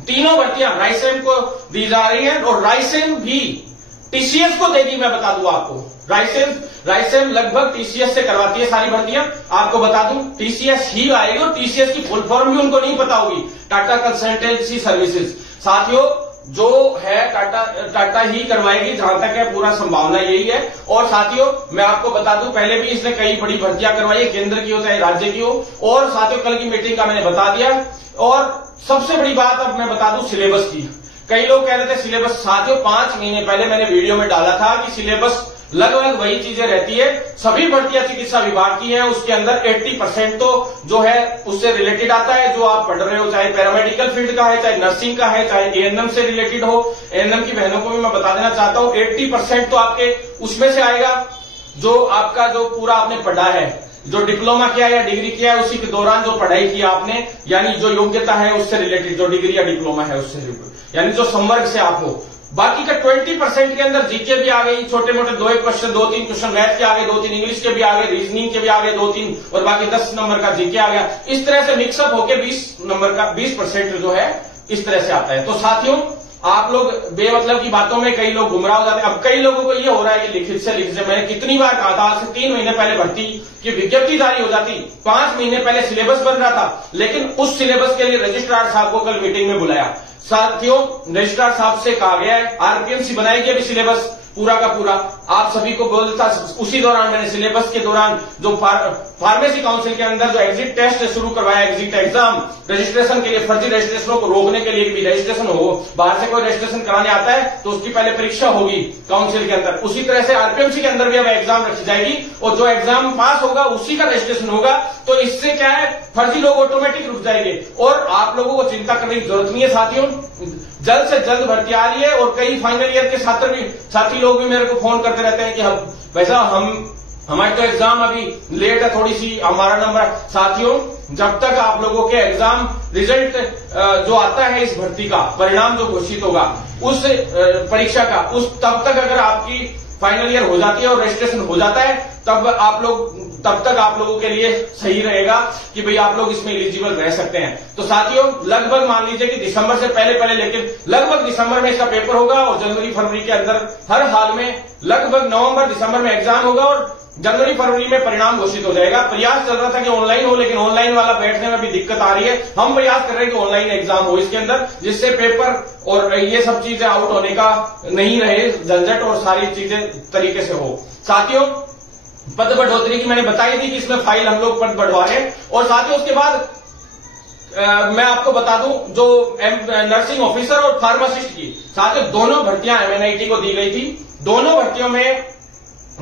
तीनों भर्तियां राइसेम को दी जा रही हैं और राइसेम भी टीसीएस को देगी। मैं बता दूं आपको, राइसेम लगभग टीसीएस से करवाती है सारी भर्तियां। आपको बता दूं, टीसीएस ही आएगी और टीसीएस की फुल फॉर्म भी उनको नहीं पता होगी, टाटा कंसल्टेंसी सर्विसेज। साथियों, जो है टाटा ही करवाएगी, जहां तक है पूरा संभावना यही है। और साथियों, मैं आपको बता दूं, पहले भी इसने कई बड़ी भर्तियां करवाई है, केंद्र की हो चाहे राज्य की हो। और साथियों, कल की मीटिंग का मैंने बता दिया। और सबसे बड़ी बात अब मैं बता दूं सिलेबस की। कई लोग कह रहे थे सिलेबस, साथियों 5 महीने पहले मैंने वीडियो में डाला था कि सिलेबस लगभग वही चीजें रहती है, सभी भर्तियां चिकित्सा विभाग की हैं, उसके अंदर 80% तो जो है उससे रिलेटेड आता है जो आप पढ़ रहे हो, चाहे पैरामेडिकल फील्ड का है, चाहे नर्सिंग का है, चाहे एएनएम से रिलेटेड हो। एएनएम की बहनों को भी मैं बता देना चाहता हूं, 80% तो आपके उसमें से आएगा, जो आपका जो पूरा आपने पढ़ा है, जो डिप्लोमा किया या डिग्री किया है उसी के दौरान जो पढ़ाई की आपने, यानी जो योग्यता है उससे रिलेटेड, जो डिग्री या डिप्लोमा है उससे रिलेटेड, यानी जो संवर्ग से आप हो। बाकी का 20% के अंदर जीके भी आ गई, छोटे मोटे 2-1 क्वेश्चन, 2-3 क्वेश्चन मैथ के आ गए, 2-3 इंग्लिश के भी आ गए, रीजनिंग के भी आ गए 2-3, और बाकी 10 नंबर का जीके आ गया। इस तरह से मिक्सअप होके 20 नंबर का 20% जो है इस तरह से आता है। तो साथियों, आप लोग बेमतलब की बातों में कई लोग गुमराह हो जाते हैं। अब कई लोगों को ये हो रहा है कि लिखित से मैंने कितनी बार कहा था, आज से 3 महीने पहले भर्ती की विज्ञप्ति जारी हो जाती, 5 महीने पहले सिलेबस बन रहा था, लेकिन उस सिलेबस के लिए रजिस्ट्रार साहब को कल मीटिंग में बुलाया। साथियों, रजिस्ट्रार साहब से कहा गया है आरपीएमसी बनाएगी अभी सिलेबस पूरा का पूरा। आप सभी को बोलता, उसी दौरान मैंने सिलेबस के दौरान जो फार्मेसी काउंसिल के अंदर जो एग्जिट टेस्ट शुरू करवाया, एग्जिट एग्जाम रजिस्ट्रेशन के लिए, फर्जी रजिस्ट्रेशनों को रोकने के लिए भी रजिस्ट्रेशन हो, बाहर से कोई रजिस्ट्रेशन कराने आता है तो उसकी पहले परीक्षा होगी काउंसिल के अंदर, उसी तरह से आरपीएमसी के अंदर भी अब एग्जाम रखी जाएगी और जो एग्जाम पास होगा उसी का रजिस्ट्रेशन होगा। तो इससे क्या है, फर्जी लोग ऑटोमेटिक रुक जाएंगे और आप लोगों को चिंता करने की जरूरत नहीं है। साथियों, जल्द से जल्द भर्ती आ रही है और कई फाइनल ईयर के साथी लोग भी मेरे को फोन करते रहते हैं कि वैसा हमारे तो एग्जाम अभी लेट है थोड़ी सी, हमारा नंबर। साथियों, जब तक आप लोगों के एग्जाम रिजल्ट जो आता है इस भर्ती का परिणाम जो घोषित होगा उस परीक्षा का, तब तक अगर आपकी फाइनल ईयर हो जाती है और रजिस्ट्रेशन हो जाता है तब तक आप लोगों के लिए सही रहेगा कि भाई आप लोग इसमें एलिजिबल रह सकते हैं। तो साथियों, लगभग मान लीजिए कि दिसंबर से पहले लेकिन लगभग दिसंबर में इसका पेपर होगा और जनवरी फरवरी के अंदर हर हाल में लगभग नवंबर दिसंबर में एग्जाम होगा और जनवरी फरवरी में परिणाम घोषित हो जाएगा। प्रयास चल रहा था कि ऑनलाइन हो, लेकिन ऑनलाइन वाला बैठने में भी दिक्कत आ रही है। हम प्रयास कर रहे हैं कि ऑनलाइन एग्जाम हो इसके अंदर, जिससे पेपर और ये सब चीजें आउट होने का नहीं रहे झंझट और सारी चीजें तरीके से हो। साथियों, पद बढ़ोतरी की मैंने बताई थी कि इसमें फाइल हम लोग पद बढ़वा रहे हैं। और साथियों, उसके बाद मैं आपको बता दूं जो नर्सिंग ऑफिसर और फार्मासिस्ट की, साथियों दोनों भर्तियां एमएनआईटी को दी गई थी। दोनों भर्तियों में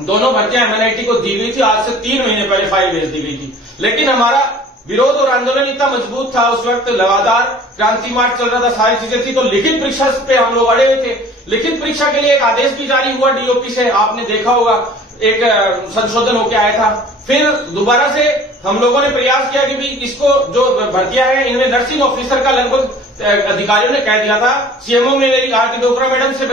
दोनों भर्तियां MNIT को दी गई थी। आज से 3 महीने पहले फाइल भेज दी गई थी, लेकिन हमारा विरोध और आंदोलन इतना मजबूत था उस वक्त, लगातार क्रांति मार्च चल रहा था, सारी चीजें थी, तो लिखित परीक्षा पे हम लोग अड़े हुए थे। लिखित परीक्षा के लिए एक आदेश भी जारी हुआ DOP से, आपने देखा होगा, एक संशोधन होकर आया था। फिर दोबारा से हम लोगों ने प्रयास किया कि भी इसको जो भर्तियां हैं इनमें नर्सिंग ऑफिसर का लगभग अधिकारियों ने कह दिया था। CMO में मेरी आरती डोगरा मैडम से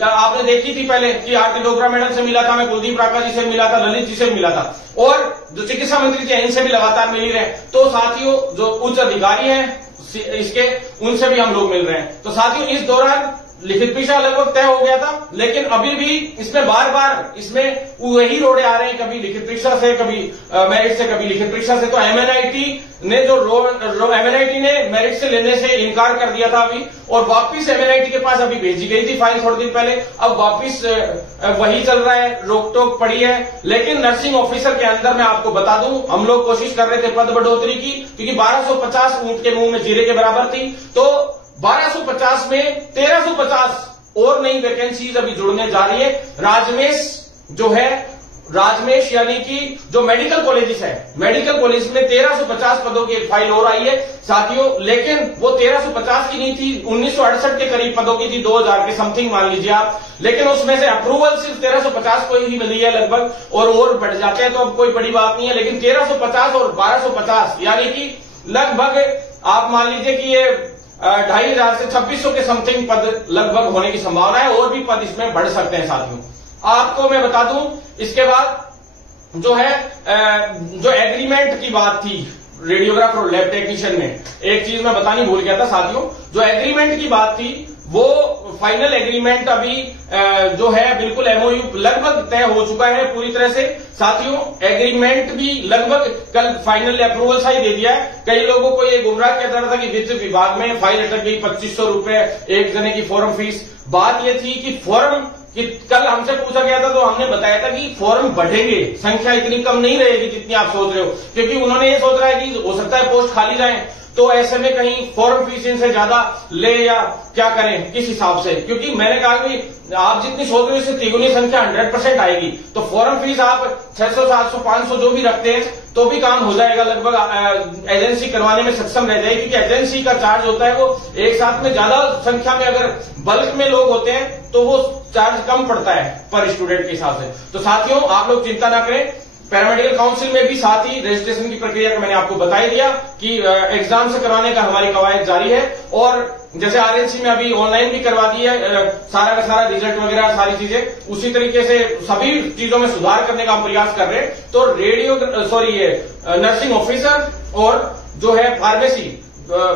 आपने देखी थी पहले कि आरती डोगरा मैडम से मिला था, मैं कुलदीप राका जी से मिला था, ललित जी से मिला था, और जो चिकित्सा मंत्री थे इनसे भी लगातार मिल ही रहे। तो साथियों जो उच्च अधिकारी हैं इसके, उनसे भी हम लोग मिल रहे हैं। तो साथियों इस दौरान लिखित परीक्षा लगभग तय हो गया था, लेकिन अभी भी इसमें बार बार इसमें वही रोड़े आ रहे हैं, कभी लिखित परीक्षा से, कभी मेरिट से, कभी लिखित परीक्षा से। तो MNIT ने मेरिट से लेने से इनकार कर दिया था अभी, और वापिस MNIT के पास अभी भेजी गई थी फाइल थोड़े दिन पहले, अब वापिस वही चल रहा है, रोक टोक पड़ी है। लेकिन नर्सिंग ऑफिसर के अंदर मैं आपको बता दूं, हम लोग कोशिश कर रहे थे पद बढ़ोतरी की, क्योंकि 1250 ऊंट के मुंह में जीरे के बराबर थी। तो 1250 में 1350 और नई वैकेंसीज अभी जुड़ने जा रही है। राजमेश यानी कि जो मेडिकल कॉलेजेस है, मेडिकल कॉलेज में 1350 पदों की एक फाइल और आई है साथियों, लेकिन वो 1350 की नहीं थी, 1968 के करीब पदों की थी, 2000 के समथिंग मान लीजिए आप। लेकिन उसमें से अप्रूवल सिर्फ 1350 को ही मिली है लगभग, और बढ़ जाते हैं तो अब कोई बड़ी बात नहीं है। लेकिन 1350 और 1250 यानी कि लगभग आप मान लीजिए कि ये 2500 से 2600 के समथिंग पद लगभग होने की संभावना है, और भी पद इसमें बढ़ सकते हैं साथियों। आपको मैं बता दूं, इसके बाद जो है जो एग्रीमेंट की बात थी रेडियोग्राफर और लैब टेक्नीशियन में, एक चीज मैं बतानी भूल गया था साथियों, जो एग्रीमेंट की बात थी वो फाइनल एग्रीमेंट अभी जो है बिल्कुल MOU लगभग तय हो चुका है पूरी तरह से साथियों। एग्रीमेंट भी लगभग कल फाइनल अप्रूवल सा ही दे दिया है। कई लोगों को ये गुमराह किया जा रहा था कि वित्त विभाग में फाइल अटक गई, 2500 रुपए एक जने की फॉर्म फीस। बात ये थी कि फॉर्म कि कल हमसे पूछा गया था तो हमने बताया था कि फॉर्म बढ़ेंगे, संख्या इतनी कम नहीं रहेगी जितनी आप सोच रहे हो, क्योंकि उन्होंने ये सोच रहा है कि हो सकता है पोस्ट खाली जाए, तो ऐसे में कहीं फॉर्म फीस इनसे ज्यादा ले या क्या करें किस हिसाब से, क्योंकि मैंने कहा कि आप जितनी सोच रहे हो इससे तिगुनी संख्या 100% आएगी। तो फॉर्म फीस आप 600, 700, 500 जो भी रखते हैं तो भी काम हो जाएगा, लगभग एजेंसी करवाने में सक्षम रह जाएगी, क्योंकि एजेंसी का चार्ज होता है वो एक साथ में ज्यादा संख्या में अगर बल्क में लोग होते हैं तो वो चार्ज कम पड़ता है पर स्टूडेंट के हिसाब से। तो साथियों आप लोग चिंता ना करें, पैरामेडिकल काउंसिल में भी साथ ही रजिस्ट्रेशन की प्रक्रिया का मैंने आपको बता ही दिया कि एग्जाम से करवाने का हमारी कवायद जारी है, और जैसे RNC में अभी ऑनलाइन भी करवा दी है सारा का सारा रिजल्ट वगैरह सारी चीजें, उसी तरीके से सभी चीजों में सुधार करने का हम प्रयास कर रहे हैं। तो नर्सिंग ऑफिसर और जो है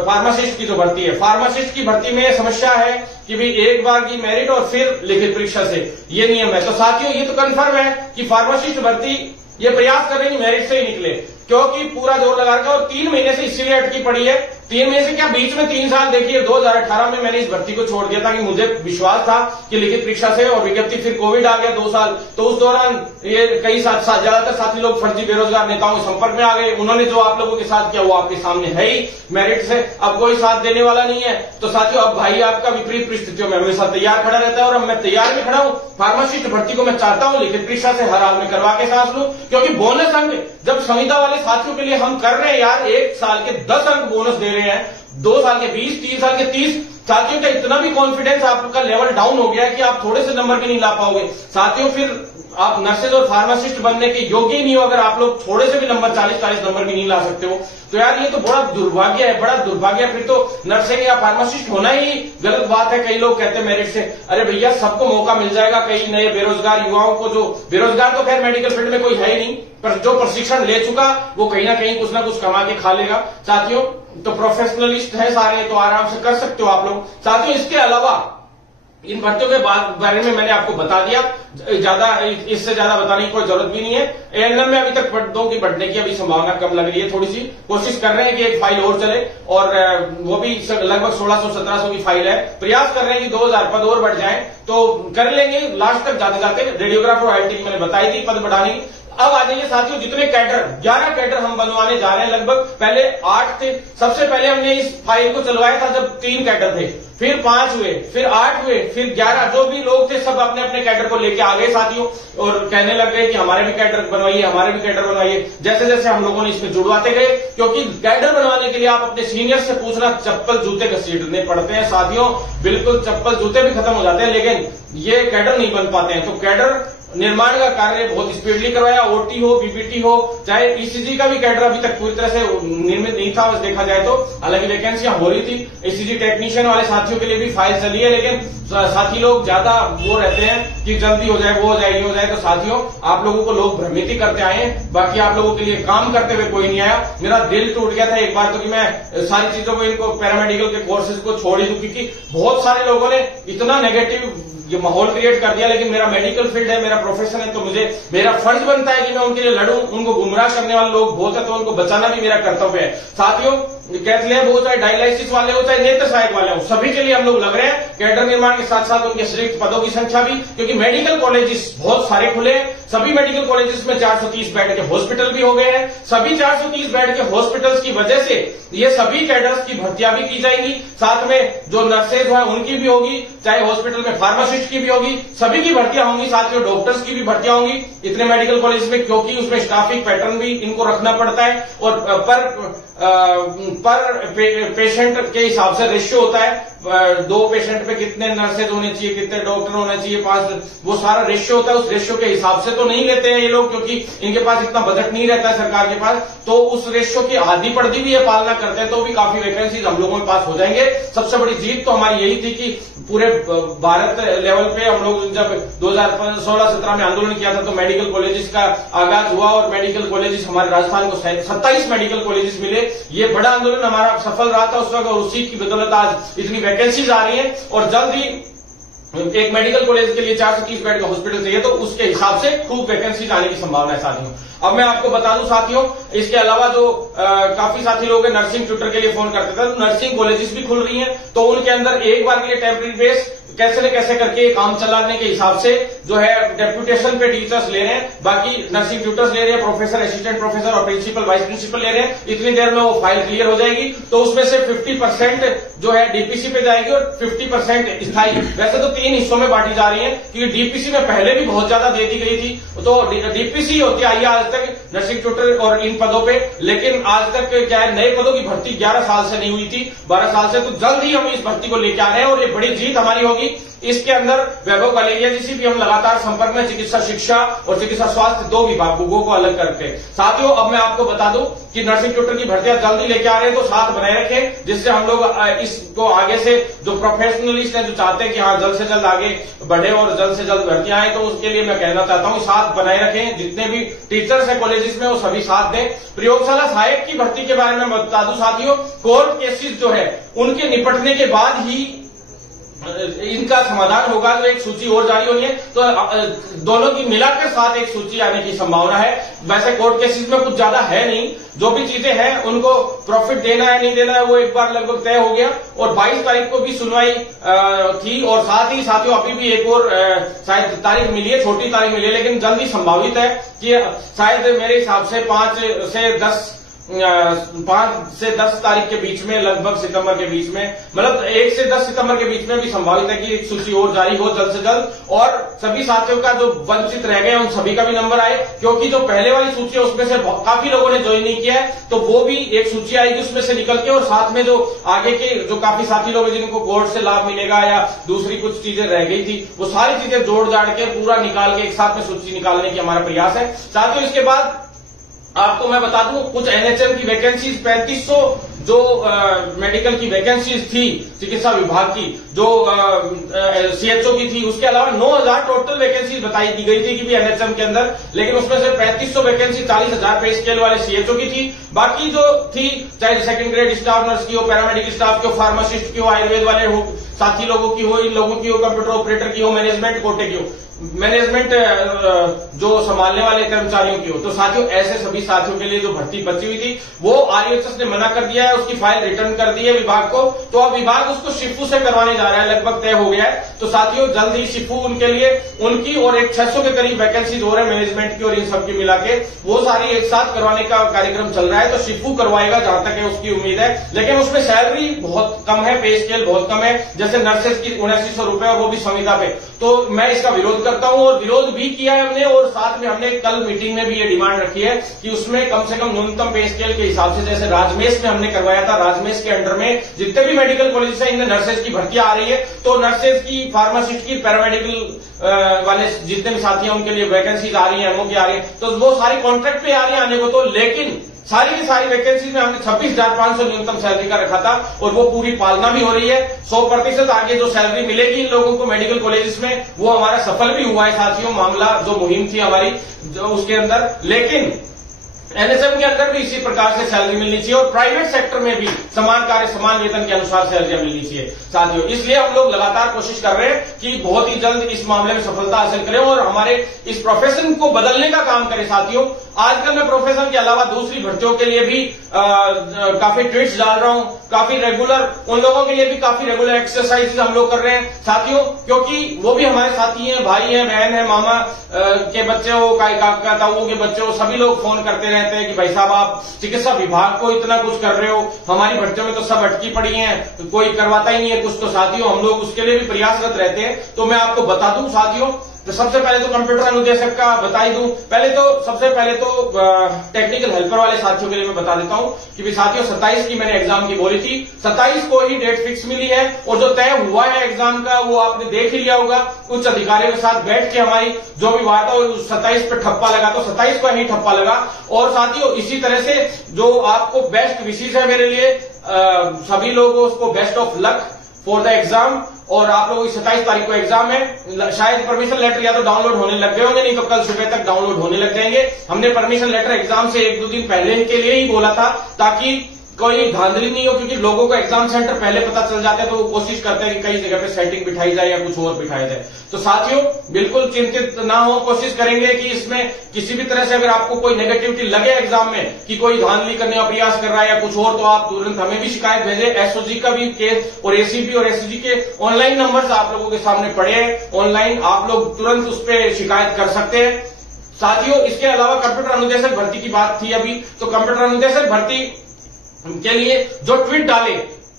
फार्मासिस्ट की जो भर्ती है, फार्मासिस्ट की भर्ती में समस्या है कि भी एक बार की मेरिट और फिर लिखित परीक्षा से, ये नियम है। तो साथियों ये तो कंफर्म है कि फार्मासिस्ट भर्ती ये प्रयास कर रहे हैं मेरिट से ही निकले, क्योंकि पूरा जोर लगा रखा, और 3 महीने से इसीलिए अटकी पड़ी है। 3 महीने से क्या, बीच में 3 साल देखिए, 2018 में मैंने इस भर्ती को छोड़ दिया था कि मुझे विश्वास था कि लिखित परीक्षा से, और विज्ञप्ति फिर कोविड आ गया 2 साल, तो उस दौरान ये कई ज्यादातर साथी लोग फर्जी बेरोजगार नेताओं के संपर्क में आ गए, उन्होंने जो आप लोगों के साथ किया वो आपके सामने है ही, मेरिट से अब कोई साथ देने वाला नहीं है। तो साथियों अब भाई आपका विपरीत परिस्थितियों में हमेशा तैयार खड़ा रहता है, और अब मैं तैयार भी खड़ा हूं। फार्मासिस्ट भर्ती को मैं चाहता हूं लिखित परीक्षा से हर हाल में करवा के सांस लूं, क्योंकि बोनस अंक जब संविदा वाले साथियों के लिए हम कर रहे हैं यार, 1 साल के 10 अंक बोनस दे रहे हैं, 2 साल के 20, 3 साल के 30, साथियों का इतना भी कॉन्फिडेंस आपका लेवल डाउन हो गया है कि आप थोड़े से नंबर भी नहीं ला पाओगे साथियों, फिर आप नर्सेज और फार्मासिस्ट बनने के योग्य ही नहीं हो अगर आप लोग थोड़े से भी नंबर 40-40 नंबर भी नहीं ला सकते हो। तो यार ये तो बड़ा दुर्भाग्य है, बड़ा दुर्भाग्य है। फिर तो नर्सिंग या फार्मासिस्ट होना ही गलत बात है। कई लोग कहते हैं मेरिट से, अरे भैया सबको मौका मिल जाएगा। कई नए बेरोजगार युवाओं को, जो बेरोजगार तो खैर मेडिकल फील्ड में कोई है ही नहीं, पर जो प्रशिक्षण ले चुका वो कहीं ना कहीं कुछ ना कुछ कमा के खा लेगा साथियों। तो प्रोफेशनलिस्ट है सारे, तो आराम से कर सकते हो आप लोग साथियों। इसके अलावा इन भर्तियों के बारे में मैंने आपको बता दिया, ज्यादा इससे ज्यादा बताने की कोई जरूरत भी नहीं है। ANM में अभी तक पदों की बढ़ने की अभी संभावना कम लग रही है, थोड़ी सी कोशिश कर रहे हैं कि एक फाइल और चले, और वो भी लगभग 1600-1700 की फाइल है। प्रयास कर रहे हैं कि 2000 पद और बढ़ जाए, तो कर लेंगे लास्ट तक जाते जाते। रेडियोग्राफर और IIT मैंने बताई थी पद बढ़ाने की। अब आ जाइए साथियों, जितने कैडर 11 कैडर हम बनवाने जा रहे हैं, लगभग पहले 8 थे। सबसे पहले हमने इस फाइल को चलवाया था जब 3 कैडर थे, फिर 5 हुए, फिर 8 हुए, फिर 11, जो भी लोग थे सब अपने अपने कैडर को लेके आ गए साथियों, और कहने लग गए कि हमारे भी कैडर बनवाइए, हमारे भी कैडर बनवाइए। जैसे जैसे हम लोगों ने इसमें जुड़वाते गए, क्योंकि कैडर बनवाने के लिए आप अपने सीनियर से पूछना, चप्पल जूते घसीटने पड़ते हैं साथियों, बिल्कुल चप्पल जूते भी खत्म हो जाते हैं, लेकिन ये कैडर नहीं बन पाते हैं। तो कैडर निर्माण का कार्य बहुत स्पीडली करवाया, ओटी हो, बीबीटी हो, चाहे ईसीजी का भी कैडर अभी तक पूरी तरह से निर्मित नहीं था देखा जाए तो, हालांकि वैकेंसियां हो रही थी। ईसीजी टेक्नीशियन वाले साथियों के लिए भी फाइल चली है, लेकिन साथी लोग ज्यादा वो रहते हैं कि जल्दी हो जाए, वो हो जाए, ये हो जाए। तो साथियों, आप लोगों को लोग भ्रमित ही करते आए हैं, बाकी आप लोगों के लिए काम करते हुए कोई नहीं आया। मेरा दिल टूट गया था एक बार तो कि मैं सारी चीजों को, इनको पैरामेडिकल के कोर्सेज को छोड़ ही दूं, क्योंकि बहुत सारे लोगों ने इतना नेगेटिव ये माहौल क्रिएट कर दिया। लेकिन मेरा मेडिकल फील्ड है, मेरा प्रोफेशन है, तो मुझे मेरा फर्ज बनता है कि मैं उनके लिए लड़ूं। उनको गुमराह करने वाले लोग बहुत है, तो उनको बचाना भी मेरा कर्तव्य है। साथियों, कैथलैब हो, चाहे डायलिसिस वाले हो, चाहे नेत्र सहायक वाले हो, सभी के लिए हम लोग लग रहे हैं। कैडर निर्माण के साथ साथ उनके अतिरिक्त पदों की संख्या भी, क्योंकि मेडिकल कॉलेजेस बहुत सारे खुले हैं। सभी मेडिकल कॉलेजेस में 430 बेड के हॉस्पिटल भी हो गए हैं। सभी 430 बेड के हॉस्पिटल्स की वजह से ये सभी कैडर्स की भर्तियां भी की जाएंगी। साथ में जो नर्सेज है उनकी भी होगी, चाहे हॉस्पिटल में फार्मासिस्ट की भी होगी, सभी की भर्तियां होंगी। साथियों, डॉक्टर्स की भी भर्तियां होंगी इतने मेडिकल कॉलेज में, क्योंकि उसमें स्टाफिंग पैटर्न भी इनको रखना पड़ता है, और पर पेशेंट के हिसाब से रेशियो होता है। 2 पेशेंट पे कितने नर्सेज होने चाहिए, कितने डॉक्टर होने चाहिए, 5, वो सारा रेशियो होता है। उस रेशियो के हिसाब से तो नहीं लेते हैं ये लोग, क्योंकि इनके पास इतना बजट नहीं रहता है सरकार के पास, तो उस रेशियो की आधी पड़ती भी ये पालना करते हैं, तो भी काफी वैकेंसीज हम लोगों के पास हो जाएंगे। सबसे बड़ी जीत तो हमारी यही थी कि पूरे भारत लेवल पे हम लोग जब 2016-17 में आंदोलन किया था, तो मेडिकल कॉलेजेस का आगाज हुआ, और मेडिकल कॉलेजेस हमारे राजस्थान को 27 मेडिकल कॉलेजेस मिले। ये बड़ा आंदोलन हमारा सफल रहा था उस वक्त, और उसी की बदौलत आज इतनी वैकेंसीज आ रही है। और जल्द ही एक मेडिकल कॉलेज के लिए 430 बेड का हॉस्पिटल चाहिए, तो उसके हिसाब से खूब वैकेंसीज आने की संभावना है साथियों। अब मैं आपको बता दूं साथियों, इसके अलावा जो काफी साथी लोग नर्सिंग ट्यूटर के लिए फोन करते थे, तो नर्सिंग कॉलेजेस भी खुल रही हैं, तो उनके अंदर एक बार के लिए टेम्परेरी बेस कैसे न कैसे करके काम चलाने के हिसाब से जो है डेप्यूटेशन पे टीचर्स ले रहे हैं, बाकी नर्सिंग ट्यूटर्स ले रहे हैं, प्रोफेसर, असिस्टेंट प्रोफेसर और प्रिंसिपल, वाइस प्रिंसिपल ले रहे हैं। इतनी देर में वो फाइल क्लियर हो जाएगी, तो उसमें से 50% जो है डीपीसी पे जाएगी और 50% स्थायी। वैसे तो 3 हिस्सों में बांटी जा रही है, क्योंकि डीपीसी में पहले भी बहुत ज्यादा दे दी गई थी, तो डीपीसी होती आई आज तक नर्सिंग ट्यूटर और इन पदों पे, लेकिन आज तक क्या है, नए पदों की भर्ती 11 साल से नहीं हुई थी, 12 साल से। तो जल्द ही हम इस भर्ती को लेकर आ रहे हैं, और ये बड़ी जीत हमारी होगी। इसके अंदर वैभव कलेरिया जी से भी हम लगातार संपर्क में, चिकित्सा शिक्षा और चिकित्सा स्वास्थ्य 2 विभागों को अलग करके। साथियों, अब मैं आपको बता दूं कि नर्सिंग ट्यूटर की भर्तियां जल्दी लेके आ रहे हैं, तो साथ बनाए रखें, जिससे हम लोग इसको आगे से जो प्रोफेशनलिस्ट हैं, जो चाहते हैं कि हाँ जल्द से जल्द आगे बढ़े और जल्द से जल्द भर्तियां आए, तो उसके लिए मैं कहना चाहता हूं साथ बनाए रखें। जितने भी टीचर्स हैं कॉलेजेस में, वो सभी साथ दें। प्रयोगशाला सहायक की भर्ती के बारे में बता दूं साथियों, कोर्ट केसेस जो है उनके निपटने के बाद ही इनका समाधान होगा। तो एक सूची और जारी होनी है, तो दोनों की मिलाकर साथ एक सूची आने की संभावना है। वैसे कोर्ट केसेस में कुछ ज्यादा है नहीं, जो भी चीजें हैं उनको प्रॉफिट देना है नहीं देना है वो एक बार लगभग तय हो गया, और 22 तारीख को भी सुनवाई थी, और साथ ही साथियों अभी भी एक और शायद तारीख मिली है, छोटी तारीख मिली है, लेकिन जल्दी संभावित है कि शायद मेरे हिसाब से 5 से 10 तारीख के बीच में, लगभग सितंबर के बीच में, मतलब 1 से 10 सितंबर के बीच में भी संभावित है कि एक सूची और जारी हो जल्द से जल्द, और सभी साथियों का जो वंचित रह गए उन सभी का भी नंबर आए। क्योंकि जो पहले वाली सूची है उसमें से काफी लोगों ने ज्वाइन नहीं किया है, तो वो भी एक सूची आएगी उसमें से निकल के, और साथ में जो आगे के जो काफी साथी लोग हैं जिनको कोर्ट से लाभ मिलेगा या दूसरी कुछ चीजें रह गई थी, वो सारी चीजें जोड़ जाड़ के पूरा निकाल के एक साथ में सूची निकालने की हमारा प्रयास है। साथियों, इसके बाद आपको मैं बता दूं कुछ एनएचएम की वैकेंसीज 3500 जो मेडिकल की वैकेंसीज थी चिकित्सा विभाग की, जो सीएचओ की थी, उसके अलावा 9000 टोटल वैकेंसीज बताई दी गई थी कि भी एनएचएम के अंदर, लेकिन उसमें से 3500 वैकेंसी 40,000 पे स्केल वाले सीएचओ की थी। बाकी जो थी, चाहे सेकंड ग्रेड स्टाफ नर्स की हो, पैरामेडिकल स्टाफ की हो, फार्मासिस्ट की हो, आयुर्वेद वाले हो, साथी लोगों की हो, इन लोगों की हो, कंप्यूटर ऑपरेटर की हो, मैनेजमेंट कोटे की हो, मैनेजमेंट जो संभालने वाले कर्मचारियों की हो, तो साथियों ऐसे सभी साथियों के लिए जो भर्ती बची हुई थी वो आरएचएस ने मना कर दिया है। है, उसकी फाइल रिटर्न कर दी है विभाग को, तो अब विभाग उसको शिफू से करवाने जा रहा है, लगभग तय हो गया है। तो साथियों जल्द ही शिफू उनके लिए उनकी और एक 600 के करीब वैकेंसीज हो रहे हैं मैनेजमेंट की और इन सबकी मिला के, वो सारी एक साथ करवाने का कार्यक्रम चल रहा है। तो शिफू करवाएगा जहां तक है उसकी उम्मीद है, लेकिन उसमें सैलरी बहुत कम है, पे स्केल बहुत कम है, जैसे नर्सेज की 7900 रुपए और वो भी संविदा पे। तो मैं इसका विरोध करता हूं और विरोध भी किया है हमने, और साथ में हमने कल मीटिंग में भी ये डिमांड रखी है कि उसमें कम से कम न्यूनतम पे स्केल के हिसाब से, जैसे राजमेश में हमने करवाया था, राजमेश के अंडर में जितने भी मेडिकल कॉलेज है इनमें नर्सेज की भर्ती आ रही है, तो नर्सेज की, फार्मासिस्ट की, पैरामेडिकल वाले जितने भी साथी हैं उनके लिए वैकेंसीज आ रही है, एमओ की आ रही है, तो वो सारी कॉन्ट्रैक्ट पे आ रही है आने को। तो लेकिन सारी की सारी वैकेंसीज में हमने 26,500 न्यूनतम सैलरी का रखा था और वो पूरी पालना भी हो रही है। 100% आगे जो सैलरी मिलेगी इन लोगों को मेडिकल कॉलेजेस में, वो हमारा सफल भी हुआ है साथियों, मामला जो मुहिम थी हमारी जो उसके अंदर। लेकिन एनएचएम के अंदर भी इसी प्रकार से सैलरी मिलनी चाहिए और प्राइवेट सेक्टर में भी समान कार्य समान वेतन के अनुसार सैलरियां मिलनी चाहिए साथियों। इसलिए हम लोग लगातार कोशिश कर रहे हैं कि बहुत ही जल्द इस मामले में सफलता हासिल करें और हमारे इस प्रोफेशन को बदलने का काम करें साथियों। आजकल मैं प्रोफेशन के अलावा दूसरी भर्तियों के लिए भी काफी ट्वीट्स डाल रहा हूं, काफी रेगुलर उन लोगों के लिए भी काफी रेगुलर एक्सरसाइजेस हम लोग कर रहे हैं साथियों, क्योंकि वो भी हमारे साथी हैं, भाई हैं, बहन है, मामा के बच्चे हो, काका ताऊ के बच्चे हो, सभी लोग फोन करते रहते हैं कि भाई साहब आप चिकित्सा विभाग को इतना कुछ कर रहे हो, हमारी भर्तियों में तो सब अटकी पड़ी हैं, कोई करवाता ही नहीं है कुछ। तो साथियों हम लोग उसके लिए भी प्रयासरत रहते हैं। तो मैं आपको बता दूं साथियों, तो सबसे पहले तो कंप्यूटर अनुदेशक का बता ही दूं, सबसे पहले तो टेक्निकल हेल्पर वाले साथियों के लिए मैं बता देता हूं कि भी साथियों 27 की मैंने एग्जाम की बोली थी, 27 को ही डेट फिक्स मिली है और जो तय हुआ है एग्जाम का वो आपने देख ही लिया होगा। उच्च अधिकारियों के साथ बैठ के हमारी जो भी बात है 27 पे ठप्पा लगा, तो 27 को ही ठप्पा लगा। और साथियों इसी तरह से जो आपको बेस्ट विशेष है मेरे लिए, सभी लोगों उसको best of luck for the exam. और आप लोगों की 27 तारीख को एग्जाम है, शायद परमिशन लेटर या तो डाउनलोड होने लग गए होंगे, नहीं तो कल सुबह तक डाउनलोड होने लग जाएंगे। हमने परमिशन लेटर एग्जाम से 1-2 दिन पहले के लिए ही बोला था ताकि कोई धांधली नहीं हो, क्योंकि लोगों को एग्जाम सेंटर पहले पता चल जाता है तो वो कोशिश करते हैं कि कई जगह पे सेटिंग बिठाई जाए या कुछ और बिठाया जाए। तो साथियों बिल्कुल चिंतित ना हो, कोशिश करेंगे कि इसमें किसी भी तरह से अगर आपको कोई नेगेटिविटी लगे एग्जाम में कि कोई धांधली करने का प्रयास कर रहा है या कुछ और, तो आप तुरंत हमें भी शिकायत भेजें। एसओजी का भी केस और एसीबी और एसओजी के ऑनलाइन नंबर आप लोगों के सामने पड़े हैं, ऑनलाइन आप लोग तुरंत उस पर शिकायत कर सकते हैं साथियों। इसके अलावा कंप्यूटर अनुदेशक भर्ती की बात थी अभी, तो कंप्यूटर अनुदेशक भर्ती के लिए जो ट्वीट डाले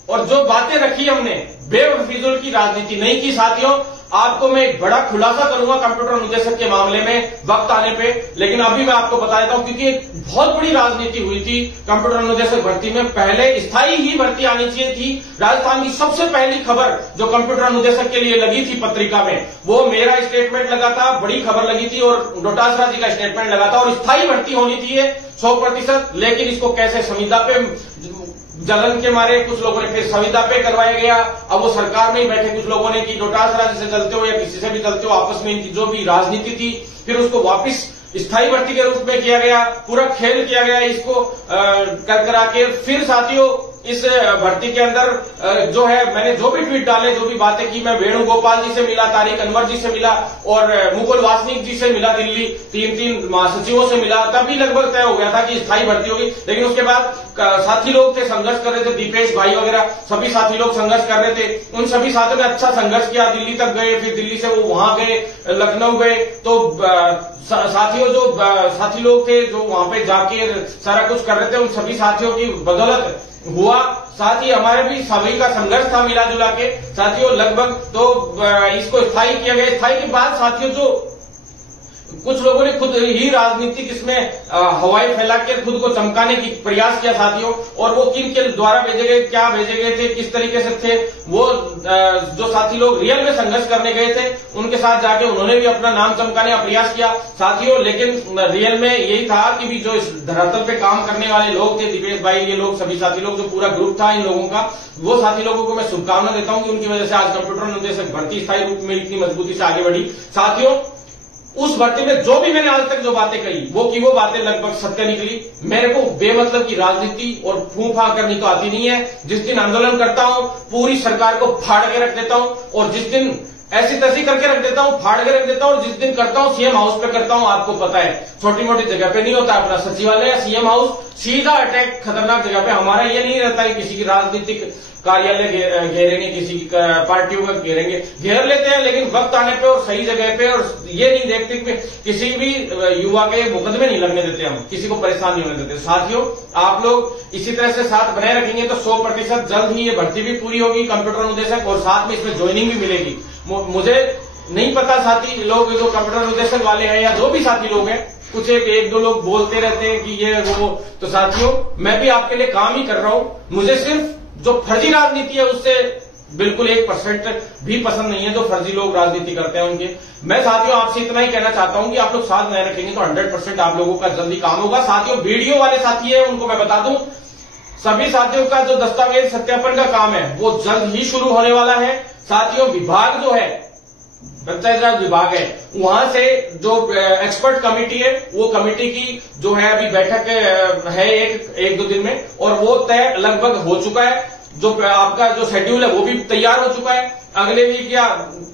और जो बातें रखी हमने, बेफिजूल की राजनीति नहीं की साथियों। आपको मैं एक बड़ा खुलासा करूंगा कंप्यूटर अनुदेशक के मामले में वक्त आने पे, लेकिन अभी मैं आपको बता देता हूं क्योंकि एक बहुत बड़ी राजनीति हुई थी कंप्यूटर अनुदेशक भर्ती में। पहले स्थायी ही भर्ती आनी चाहिए थी। राजस्थान की सबसे पहली खबर जो कंप्यूटर अनुदेशक के लिए लगी थी पत्रिका में, वो मेरा स्टेटमेंट लगा था, बड़ी खबर लगी थी, और डोटासरा जी का स्टेटमेंट लगा था, और स्थायी भर्ती होनी थी 100%। लेकिन इसको कैसे संविदा पे जलन के मारे कुछ लोगों ने फिर संविदा पे करवाया गया। अब वो सरकार में ही बैठे कुछ लोगों ने कि डोटासरा जी से चलते हो या किसी से भी चलते हो, आपस में इनकी जो भी राजनीति थी, फिर उसको वापस स्थायी भर्ती के रूप में किया गया, पूरा खेल किया गया इसको कर करा के। फिर साथियों इस भर्ती के अंदर जो है मैंने जो भी ट्वीट डाले, जो भी बातें की, मैं वेणुगोपाल जी से मिला, तारिक अनवर जी से मिला और मुकुल वासनिक जी से मिला, दिल्ली 3 महासचिवों से मिला, तभी लगभग तय हो गया था कि स्थायी भर्ती होगी। लेकिन उसके बाद साथी लोग थे, संघर्ष कर रहे थे, दीपेश भाई वगैरह सभी साथी लोग संघर्ष कर रहे थे। उन सभी साथियों ने अच्छा संघर्ष किया, दिल्ली तक गए, फिर दिल्ली से वो वहां गए, लखनऊ गए। तो साथियों जो साथी लोग थे जो वहां पे जाके सारा कुछ कर रहे थे, उन सभी साथियों की बदौलत हुआ। साथ ही हमारे भी सभी का संघर्ष था मिला जुला के साथियों लगभग। तो इसको स्थायी किया गया। स्थायी के बाद साथियों जो कुछ लोगों ने खुद ही राजनीतिक इसमें हवाई फैला के खुद को चमकाने की प्रयास किया साथियों, और वो किन के द्वारा भेजे गए, क्या भेजे गए थे, किस तरीके से थे वो, जो साथी लोग रियल में संघर्ष करने गए थे उनके साथ जाके उन्होंने भी अपना नाम चमकाने का प्रयास किया साथियों। लेकिन रियल में यही था कि भी जो इस धरातल पे काम करने वाले लोग थे, दीपेश भाई, ये लोग सभी साथी लोग, जो पूरा ग्रुप था इन लोगों का, वो साथी लोगों को मैं शुभकामना देता हूं कि उनकी वजह से आज कंप्यूटर अनुदेशक भर्ती स्थायी रूप में इतनी मजबूती से आगे बढ़ी साथियों। उस भर्ती में जो भी मैंने आज तक जो बातें कही वो बातें लगभग सत्य निकली। मेरे को बेमतलब की राजनीति और फूंफा करनी तो आती नहीं है। जिस दिन आंदोलन करता हूं पूरी सरकार को फाड़ के रख देता हूं, और जिस दिन ऐसी तैसी करके रख देता हूं, फाड़ के रख देता हूं। और जिस दिन करता हूं सीएम हाउस पे करता हूं, आपको पता है छोटी मोटी जगह पे नहीं होता, अपना सचिवालय या सीएम हाउस, सीधा अटैक खतरनाक जगह पे। हमारा ये नहीं रहता है किसी की राजनीतिक कार्यालय घेरेंगे, किसी की पार्टियों में घेरेंगे, घेर लेते हैं, लेकिन वक्त आने पे और सही जगह पे, और ये नहीं देखते कि किसी भी युवा के मुकदमे नहीं लगने देते, हम किसी को परेशान नहीं होने देते। साथियों, आप लोग इसी तरह से साथ बनाए रखेंगे तो 100% जल्द ही ये भर्ती भी पूरी होगी कंप्यूटर अनुदेशक, और साथ में इसमें ज्वाइनिंग भी मिलेगी। मुझे नहीं पता साथी लोग जो कंप्यूटर अनुदेशक वाले हैं या जो भी साथी लोग हैं, कुछ एक दो लोग बोलते रहते हैं कि ये वो, तो साथियों मैं भी आपके लिए काम ही कर रहा हूं। मुझे सिर्फ जो फर्जी राजनीति है उससे बिल्कुल 1% भी पसंद नहीं है, जो फर्जी लोग राजनीति करते हैं उनके। मैं साथियों आपसे इतना ही कहना चाहता हूं कि आप लोग साथ बनाए रखेंगे तो 100% आप लोगों का जल्दी काम होगा। साथियों, वीडियो वाले साथी है उनको मैं बता दूं, सभी साथियों का जो दस्तावेज सत्यापन का काम है वो जल्द ही शुरू होने वाला है। साथियों, विभाग जो है, पंचायत राज विभाग है, वहां से जो एक्सपर्ट कमेटी है, वो कमेटी की जो है अभी बैठक है एक दो दिन में, और वो तय लगभग हो चुका है। जो आपका जो शेड्यूल है वो भी तैयार हो चुका है। अगले वीक या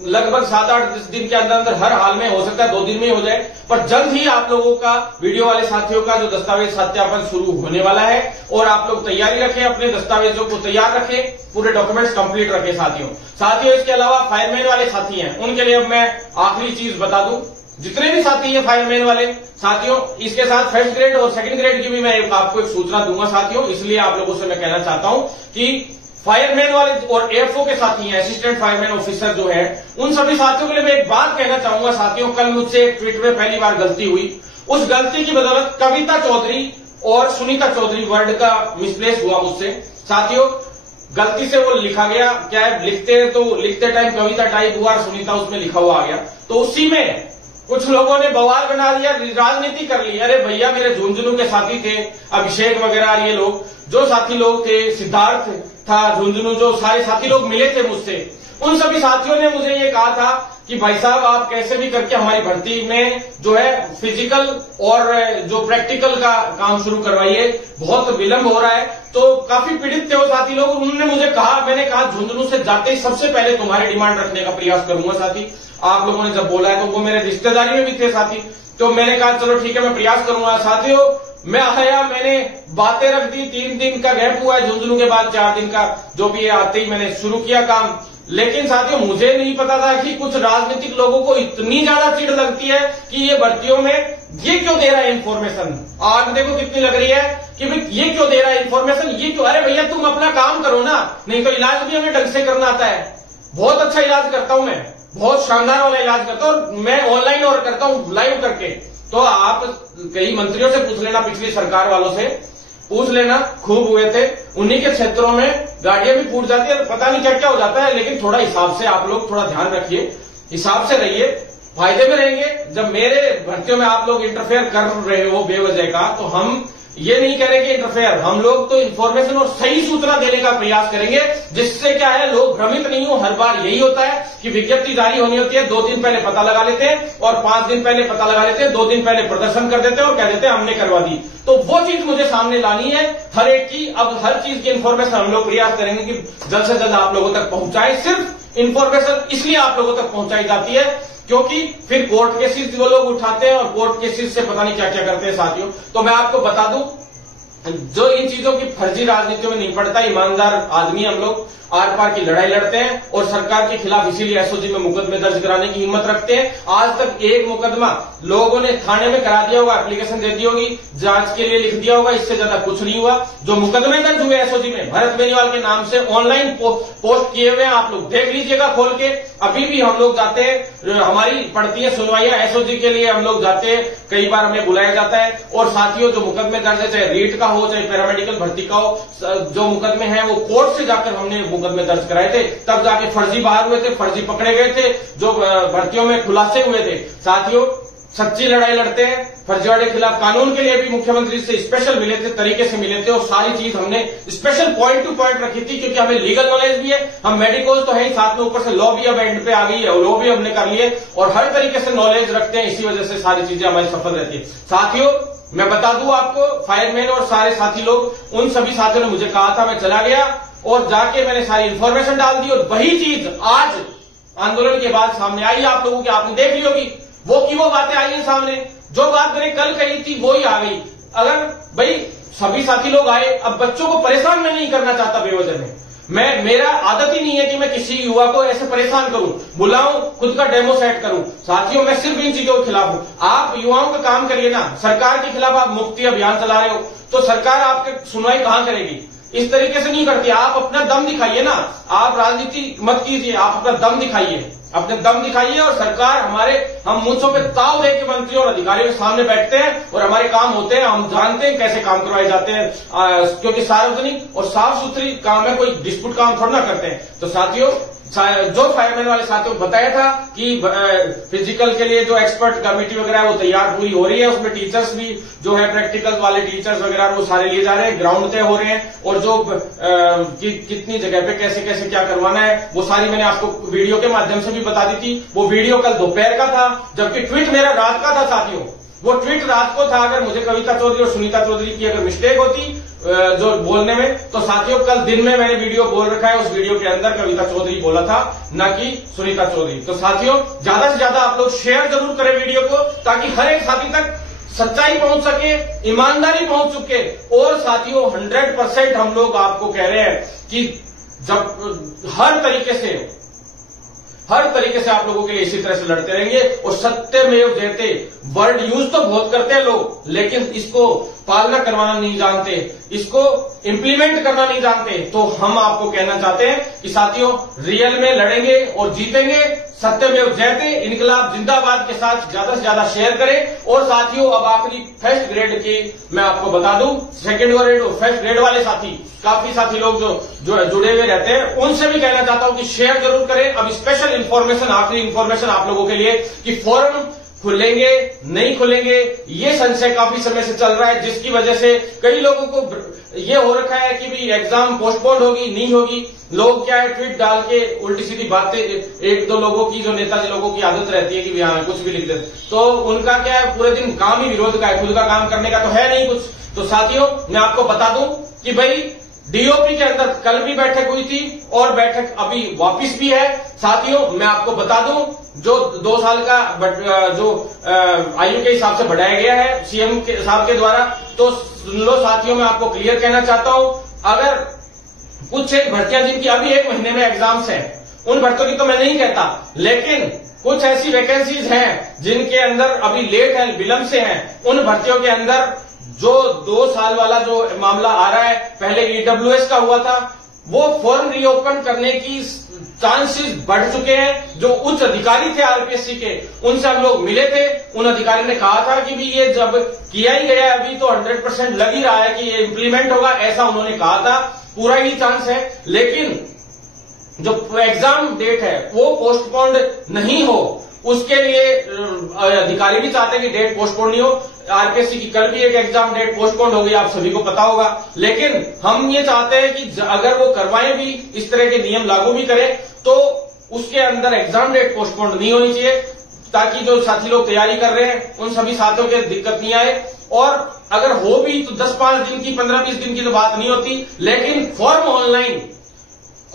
लगभग 7-8 दिन के अंदर अंदर, हर हाल में हो सकता है 2 दिन में ही हो जाए, पर जल्द ही आप लोगों का वीडियो वाले साथियों का जो दस्तावेज सत्यापन शुरू होने वाला है। और आप लोग तैयारी रखें, अपने दस्तावेजों को तैयार रखें, पूरे डॉक्यूमेंट्स कंप्लीट रखें। साथियों इसके अलावा फायरमैन वाले साथी हैं, उनके लिए अब मैं आखिरी चीज बता दूं, जितने भी साथी हैं फायरमैन वाले साथियों, इसके साथ फर्स्ट ग्रेड और सेकंड ग्रेड की भी मैं आपको एक सूचना दूंगा साथियों। इसलिए आप लोगों से मैं कहना चाहता हूं कि फायरमैन वाले और एएफओ के साथी हैं, असिस्टेंट फायरमैन ऑफिसर जो है, उन सभी साथियों के लिए मैं एक बात कहना चाहूंगा साथियों। कल मुझसे एक ट्वीट में पहली बार गलती हुई, उस गलती की बदौलत कविता चौधरी और सुनीता चौधरी वर्ड का मिसप्लेस हुआ मुझसे साथियों। गलती से वो लिखा गया, क्या है, लिखते टाइम कविता टाइप हुआ और सुनीता उसमें लिखा हुआ आ गया, तो उसी में कुछ लोगों ने बवाल बना दिया, राजनीति कर ली। अरे भैया, मेरे झुंझुनू के साथी थे, अभिषेक वगैरह, ये लोग जो साथी लोग थे, सिद्धार्थ था झुंझुनू, जो सारे साथी लोग मिले थे मुझसे, उन सभी साथियों ने मुझे ये कहा था कि भाई साहब आप कैसे भी करके हमारी भर्ती में जो है फिजिकल और जो प्रैक्टिकल का काम शुरू करवाइए, बहुत विलंब हो रहा है। तो काफी पीड़ित थे वो साथी लोग, उन्होंने मुझे कहा, मैंने कहा झुंझुनू से जाते ही सबसे पहले तुम्हारी डिमांड रखने का प्रयास करूंगा साथी। आप लोगों ने जब बोला है तो वो मेरे रिश्तेदारी में भी थे साथी, तो मैंने कहा चलो ठीक है मैं प्रयास करूंगा। साथियों, मैं आया, मैंने बातें रख दी, 3 दिन का गैप हुआ है झुंझुनू के बाद, 4 दिन का जो भी है, आते ही मैंने शुरू किया काम। लेकिन साथियों मुझे नहीं पता था कि कुछ राजनीतिक लोगों को इतनी ज्यादा चिढ़ लगती है कि ये भर्तियों में ये क्यों दे रहा है इन्फॉर्मेशन। आग देखो कितनी लग रही है कि भाई ये क्यों दे रहा है इन्फॉर्मेशन, ये क्यों। अरे भैया तुम अपना काम करो ना, नहीं तो इलाज भी हमें ढंग से करना आता है। बहुत अच्छा इलाज करता हूं मैं, बहुत शानदार वाला इलाज करता हूं मैं, ऑनलाइन और करता हूं लाइव करके। तो आप कई मंत्रियों से पूछ लेना, पिछली सरकार वालों से पूछ लेना, खूब हुए थे। उन्हीं के क्षेत्रों में गाड़ियां भी फूट जाती है, पता नहीं क्या क्या हो जाता है। लेकिन थोड़ा हिसाब से आप लोग थोड़ा ध्यान रखिए, हिसाब से रहिए, फायदे में रहेंगे। जब मेरे भर्तियों में आप लोग इंटरफेयर कर रहे हो बेवजह का, तो हम ये नहीं करेंगे इंटरफेयर, हम लोग तो इन्फॉर्मेशन और सही सूचना देने का प्रयास करेंगे, जिससे क्या है लोग भ्रमित नहीं हो। हर बार यही होता है कि विज्ञप्ति जारी होनी होती है, 2 दिन पहले पता लगा लेते हैं और 5 दिन पहले पता लगा लेते हैं, 2 दिन पहले प्रदर्शन कर देते हैं और कह देते हैं हमने करवा दी। तो वो चीज मुझे सामने लानी है हर एक की। अब हर चीज की इन्फॉर्मेशन हम लोग प्रयास करेंगे कि जल्द से जल्द आप लोगों तक पहुंचाए। सिर्फ इन्फॉर्मेशन इसलिए आप लोगों तक पहुंचाई जाती है क्योंकि फिर कोर्ट केसेस वो लोग उठाते हैं और कोर्ट केसेस से पता नहीं क्या क्या करते हैं साथियों। तो मैं आपको बता दूं, जो इन चीजों की फर्जी राजनीतियों में नहीं पड़ता, ईमानदार आदमी हम लोग आर पार की लड़ाई लड़ते हैं और सरकार के खिलाफ इसीलिए एसओजी में मुकदमे दर्ज कराने की हिम्मत रखते हैं। आज तक एक मुकदमा लोगों ने थाने में करा दिया होगा, एप्लीकेशन दे दी होगी, जांच के लिए लिख दिया होगा, इससे ज्यादा कुछ नहीं हुआ। जो मुकदमे दर्ज हुए एसओजी में भरत बेनीवाल के नाम से ऑनलाइन पोस्ट किए हुए हैं, आप लोग देख लीजिएगा खोल के। अभी भी हम लोग जाते हैं, हमारी पड़ती है सुनवाइयां एसओजी के लिए, हम लोग जाते हैं, कई बार हमें बुलाया जाता है। और साथियों जो मुकदमे दर्ज है, चाहे रीट का हो चाहे पैरामेडिकल भर्ती का हो, जो मुकदमे हैं वो कोर्ट से जाकर हमने मुकदमे दर्ज कराए थे, तब जाके फर्जी बाहर हुए थे, फर्जी पकड़े गए थे, जो भर्तियों में खुलासे हुए थे। साथियों सच्ची लड़ाई लड़ते हैं, फर्जीवाड़े के खिलाफ कानून के लिए भी मुख्यमंत्री से स्पेशल मिले थे, तरीके से मिले थे और सारी चीज हमने स्पेशल पॉइंट टू पॉइंट रखी थी क्योंकि हमें लीगल नॉलेज भी है, हम मेडिकल तो है ही, साथ में ऊपर से लॉ भी अब एंड पे आ गई है, लॉ भी हमने कर लिए और हर तरीके से नॉलेज रखते हैं। इसी वजह से सारी चीजें हमारी सफल रहती है। साथियों मैं बता दूं आपको, फायरमैन और सारे साथी लोग, उन सभी साथियों ने मुझे कहा था, मैं चला गया और जाके मैंने सारी इंफॉर्मेशन डाल दी और वही चीज आज आंदोलन के बाद सामने आई आप लोगों की, आपने देख ली होगी वो बातें आई है सामने। जो बात मैंने कल कही थी वो ही आ गई। अगर भाई सभी साथी लोग आए, अब बच्चों को परेशान मैं नहीं करना चाहता बेवजह में। मेरा आदत ही नहीं है कि मैं किसी युवा को ऐसे परेशान करूं, बुलाऊं, खुद का डेमो सेट करूं। साथियों, मैं सिर्फ इन चीजों के खिलाफ हूं। आप युवाओं का काम करिए ना। सरकार के खिलाफ आप मुफ्ती अभियान चला रहे हो तो सरकार आपकी सुनवाई कहां करेगी? इस तरीके से नहीं करती। आप अपना दम दिखाइए ना। आप राजनीति मत कीजिए, आप अपना दम दिखाइए, अपने दम दिखाइए। और सरकार हम मूंछों पे ताव दे के मंत्री और अधिकारियों के सामने बैठते हैं और हमारे काम होते हैं। हम जानते हैं कैसे काम करवाए जाते हैं, क्योंकि सार्वजनिक और साफ सुथरी काम है, कोई डिस्प्यूट काम थोड़ा ना करते हैं। तो साथियों, जो फायरमैन वाले साथियों को बताया था कि फिजिकल के लिए जो एक्सपर्ट कमेटी वगैरह है वो तैयार पूरी हो रही है। उसमें टीचर्स भी जो है, प्रैक्टिकल वाले टीचर्स वगैरह वो सारे लिए जा रहे हैं, ग्राउंड तय हो रहे हैं। और जो कितनी जगह पे कैसे कैसे क्या करवाना है वो सारी मैंने आपको वीडियो के माध्यम से भी बता दी थी। वो वीडियो कल दोपहर का था, जबकि ट्वीट मेरा रात का था साथियों। वो ट्वीट रात को था। अगर मुझे कविता चौधरी और सुनीता चौधरी की अगर मिस्टेक होती जो बोलने में, तो साथियों कल दिन में मैंने वीडियो बोल रखा है, उस वीडियो के अंदर कविता चौधरी बोला था, न कि सुनीता चौधरी। तो साथियों, ज्यादा से ज्यादा आप लोग शेयर जरूर करें वीडियो को, ताकि हर एक साथी तक सच्चाई पहुंच सके, ईमानदारी पहुंच सके। और साथियों, 100% हम लोग आपको कह रहे हैं कि जब हर तरीके से आप लोगों के लिए इसी तरह से लड़ते रहेंगे। और सत्यमेव जयते वर्ड यूज तो बहुत करते हैं लोग, लेकिन इसको पालना करवाना नहीं जानते, इसको इंप्लीमेंट करना नहीं जानते। तो हम आपको कहना चाहते हैं कि साथियों, रियल में लड़ेंगे और जीतेंगे। सत्यमेव जयते, इनकलाब जिंदाबाद के साथ ज्यादा से ज्यादा शेयर करें। और साथियों, अब आखिरी फर्स्ट ग्रेड की मैं आपको बता दूं, सेकेंड ग्रेड और फर्स्ट ग्रेड वाले साथी, काफी साथी लोग जो जुड़े हुए रहते हैं, उनसे भी कहना चाहता हूं कि शेयर जरूर करें। अब स्पेशल इन्फॉर्मेशन, आखिरी इन्फॉर्मेशन आप लोगों के लिए कि फॉर्म खुलेंगे नहीं खुलेंगे, ये संशय काफी समय से चल रहा है, जिसकी वजह से कई लोगों को ये हो रखा है कि भी एग्जाम पोस्टपोन होगी नहीं होगी। लोग क्या है, ट्वीट डाल के उल्टी सीधी बातें, एक दो लोगों की, जो नेताजी लोगों की आदत रहती है कि हाँ कुछ भी लिख देते, तो उनका क्या है, पूरे दिन काम ही विरोध का है, खुद का काम करने का तो है नहीं कुछ। तो साथियों, मैं आपको बता दूं कि भाई डीओपी के अंदर कल भी बैठक हुई थी और बैठक अभी वापिस भी है। साथियों, मैं आपको बता दूं, जो 2 साल का जो आयु के हिसाब से बढ़ाया गया है सीएम साहब के द्वारा, तो सुन लो साथियों, मैं आपको क्लियर कहना चाहता हूं, अगर कुछ एक भर्तियां जिनकी अभी 1 महीने में एग्जाम्स हैं, उन भर्तियों की तो मैं नहीं कहता, लेकिन कुछ ऐसी वैकेंसीज हैं जिनके अंदर अभी लेट है, विलंब से हैं, उन भर्तियों के अंदर जो 2 साल वाला जो मामला आ रहा है, पहले ईडब्ल्यूएस का हुआ था, वो फॉर्म रीओपन करने की चांसेस बढ़ चुके हैं। जो उच्च अधिकारी थे आरपीएससी के, उनसे हम लोग मिले थे, उन अधिकारी ने कहा था कि भी ये जब किया ही गया है अभी तो 100% लग ही रहा है कि ये इम्प्लीमेंट होगा, ऐसा उन्होंने कहा था, पूरा ही चांस है। लेकिन जो एग्जाम डेट है वो पोस्टपोन्ड नहीं हो, उसके लिए अधिकारी भी चाहते हैं कि डेट पोस्टपोन नहीं हो। आरपीएससी की कल भी एक एग्जाम डेट पोस्टपोन हो गई, आप सभी को पता होगा। लेकिन हम ये चाहते हैं कि अगर वो करवाएं भी, इस तरह के नियम लागू भी करें, तो उसके अंदर एग्जाम डेट पोस्टपोन नहीं होनी चाहिए, ताकि जो साथी लोग तैयारी कर रहे हैं उन सभी साथियों के दिक्कत नहीं आए। और अगर हो भी तो 10-5 दिन की, 15-20 दिन की तो बात नहीं होती, लेकिन फॉर्म ऑनलाइन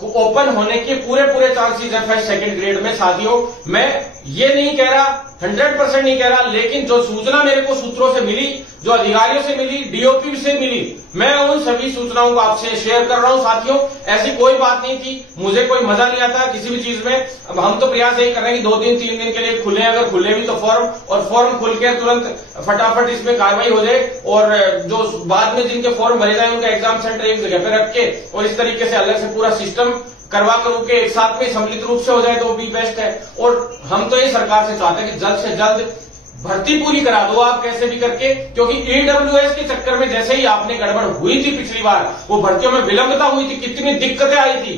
ओपन होने के पूरे चांसेस है फर्स्ट सेकंड ग्रेड में। साथियों, मैं ये नहीं कह रहा, 100% नहीं कह रहा, लेकिन जो सूचना मेरे को सूत्रों से मिली, जो अधिकारियों से मिली, डीओपी से मिली, मैं उन सभी सूचनाओं को आपसे शेयर कर रहा हूं। साथियों, ऐसी कोई बात नहीं थी, मुझे कोई मजा नहीं आता किसी भी चीज में। अब हम तो प्रयास यही कर रहे हैं कि 2 दिन 3 दिन के लिए खुले, अगर खुले भी तो फॉर्म, और फॉर्म खुल के तुरंत फटाफट इसमें कार्रवाई हो जाए, और जो बाद में जिनके फॉर्म भरे जाए उनका एग्जाम सेंटर एक जगह पे रख के और इस तरीके से अलग से पूरा सिस्टम करवा करू के एक साथ में सम्मिलित रूप से हो जाए तो भी बेस्ट है। और हम तो ये सरकार से चाहते हैं कि जल्द से जल्द भर्ती पूरी करा दो आप कैसे भी करके, क्योंकि ईडब्ल्यूएस के चक्कर में जैसे ही आपने गड़बड़ हुई थी पिछली बार, वो भर्तियों में विलंबता हुई थी, कितनी दिक्कतें आई थी,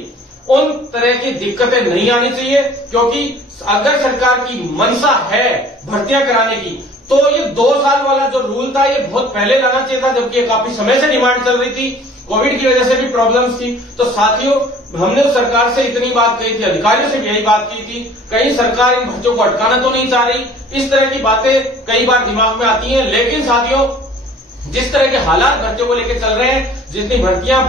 उन तरह की दिक्कतें नहीं आनी चाहिए। क्योंकि अगर सरकार की मंशा है भर्तियां कराने की, तो ये 2 साल वाला जो रूल था ये बहुत पहले लाना चाहिए था, जबकि ये काफी समय से डिमांड चल रही थी, कोविड की वजह से भी प्रॉब्लम्स थी। तो साथियों, हमने सरकार से इतनी बात कही थी, अधिकारियों से भी यही बात की थी, कहीं सरकार इन भर्तियों को अटकाना तो नहीं चाह रही, इस तरह की बातें कई बार दिमाग में आती हैं। लेकिन साथियों, जिस तरह के हालात भर्तियों को लेकर चल रहे हैं, जितनी भर्तियां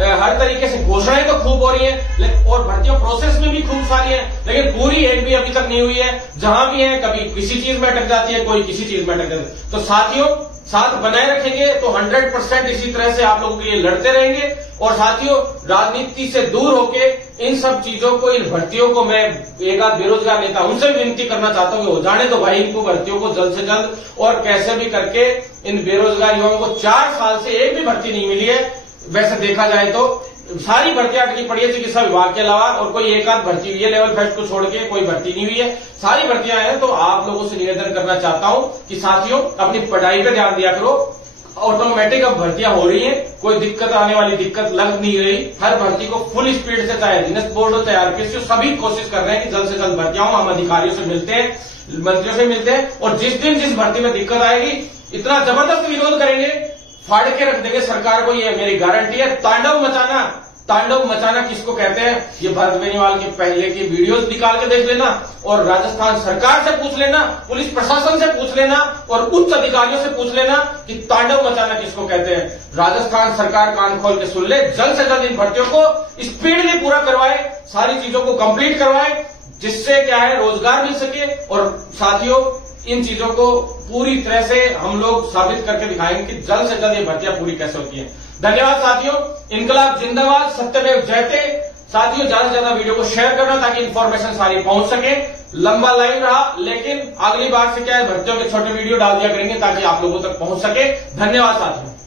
हर तरीके से घोषणाएं तो खूब हो रही है और भर्तियां प्रोसेस में भी खूब सारी है, लेकिन पूरी एक भी अभी तक नहीं हुई है। जहां भी है कभी किसी चीज में अटक जाती है, कोई किसी चीज में अटक जाती है। तो साथियों, साथ बनाए रखेंगे तो 100% इसी तरह से आप लोगों के लिए लड़ते रहेंगे। और साथियों, राजनीति से दूर होके इन सब चीजों को, इन भर्तियों को, मैं एक आध बेरोजगार नेता उनसे विनती करना चाहता हूं कि हो जाने तो भाई इनको भर्तियों को जल्द से जल्द, और कैसे भी करके इन बेरोजगार युवाओं को 4 साल से एक भी भर्ती नहीं मिली है। वैसे देखा जाए तो सारी भर्तियां अटकी पड़ी है चिकित्सा विभाग के अलावा, और कोई एक आध भर्ती हुई है लेवल फर्स्ट को छोड़ के, कोई भर्ती नहीं हुई है, सारी भर्तियां हैं। तो आप लोगों से निवेदन करना चाहता हूं कि साथियों, अपनी पढ़ाई पे ध्यान दिया करो। ऑटोमेटिक अब भर्तियां हो रही है, कोई दिक्कत आने वाली दिक्कत लग नहीं रही। हर भर्ती को फुल स्पीड से, चाहे बिजनेस बोर्ड हो, चाहे आरपीएससी हो, सभी कोशिश कर रहे हैं कि जल्द से जल्द भर्तियां हो। हम अधिकारियों से मिलते हैं, मंत्रियों से मिलते हैं, और जिस दिन जिस भर्ती में दिक्कत आएगी इतना जबरदस्त विरोध करेंगे, फाड़ के रख देंगे सरकार को, ये मेरी गारंटी है। तांडव मचाना किसको कहते हैं, ये भरत बेनीवाल के पहले की वीडियोस निकाल के देख लेना, और राजस्थान सरकार से पूछ लेना, पुलिस प्रशासन से पूछ लेना, और उच्च अधिकारियों से पूछ लेना कि तांडव मचाना किसको कहते हैं। राजस्थान सरकार कान खोल के सुन ले, जल्द से जल्द इन भर्तियों को स्पीडली पूरा करवाए, सारी चीजों को कंप्लीट करवाए, जिससे क्या है रोजगार मिल सके। और साथियों, इन चीजों को पूरी तरह से हम लोग साबित करके दिखाएंगे कि जल्द से जल्द ये भर्तियां पूरी कैसे होती हैं। धन्यवाद साथियों, इनकलाब जिंदाबाद, सत्यमेव जयते। साथियों, ज्यादा से ज्यादा वीडियो को शेयर करना ताकि इन्फॉर्मेशन सारी पहुंच सके। लंबा लाइव रहा, लेकिन अगली बार से क्या है, भर्तियों के छोटे वीडियो डाल दिया करेंगे ताकि आप लोगों तक पहुंच सके। धन्यवाद साथियों।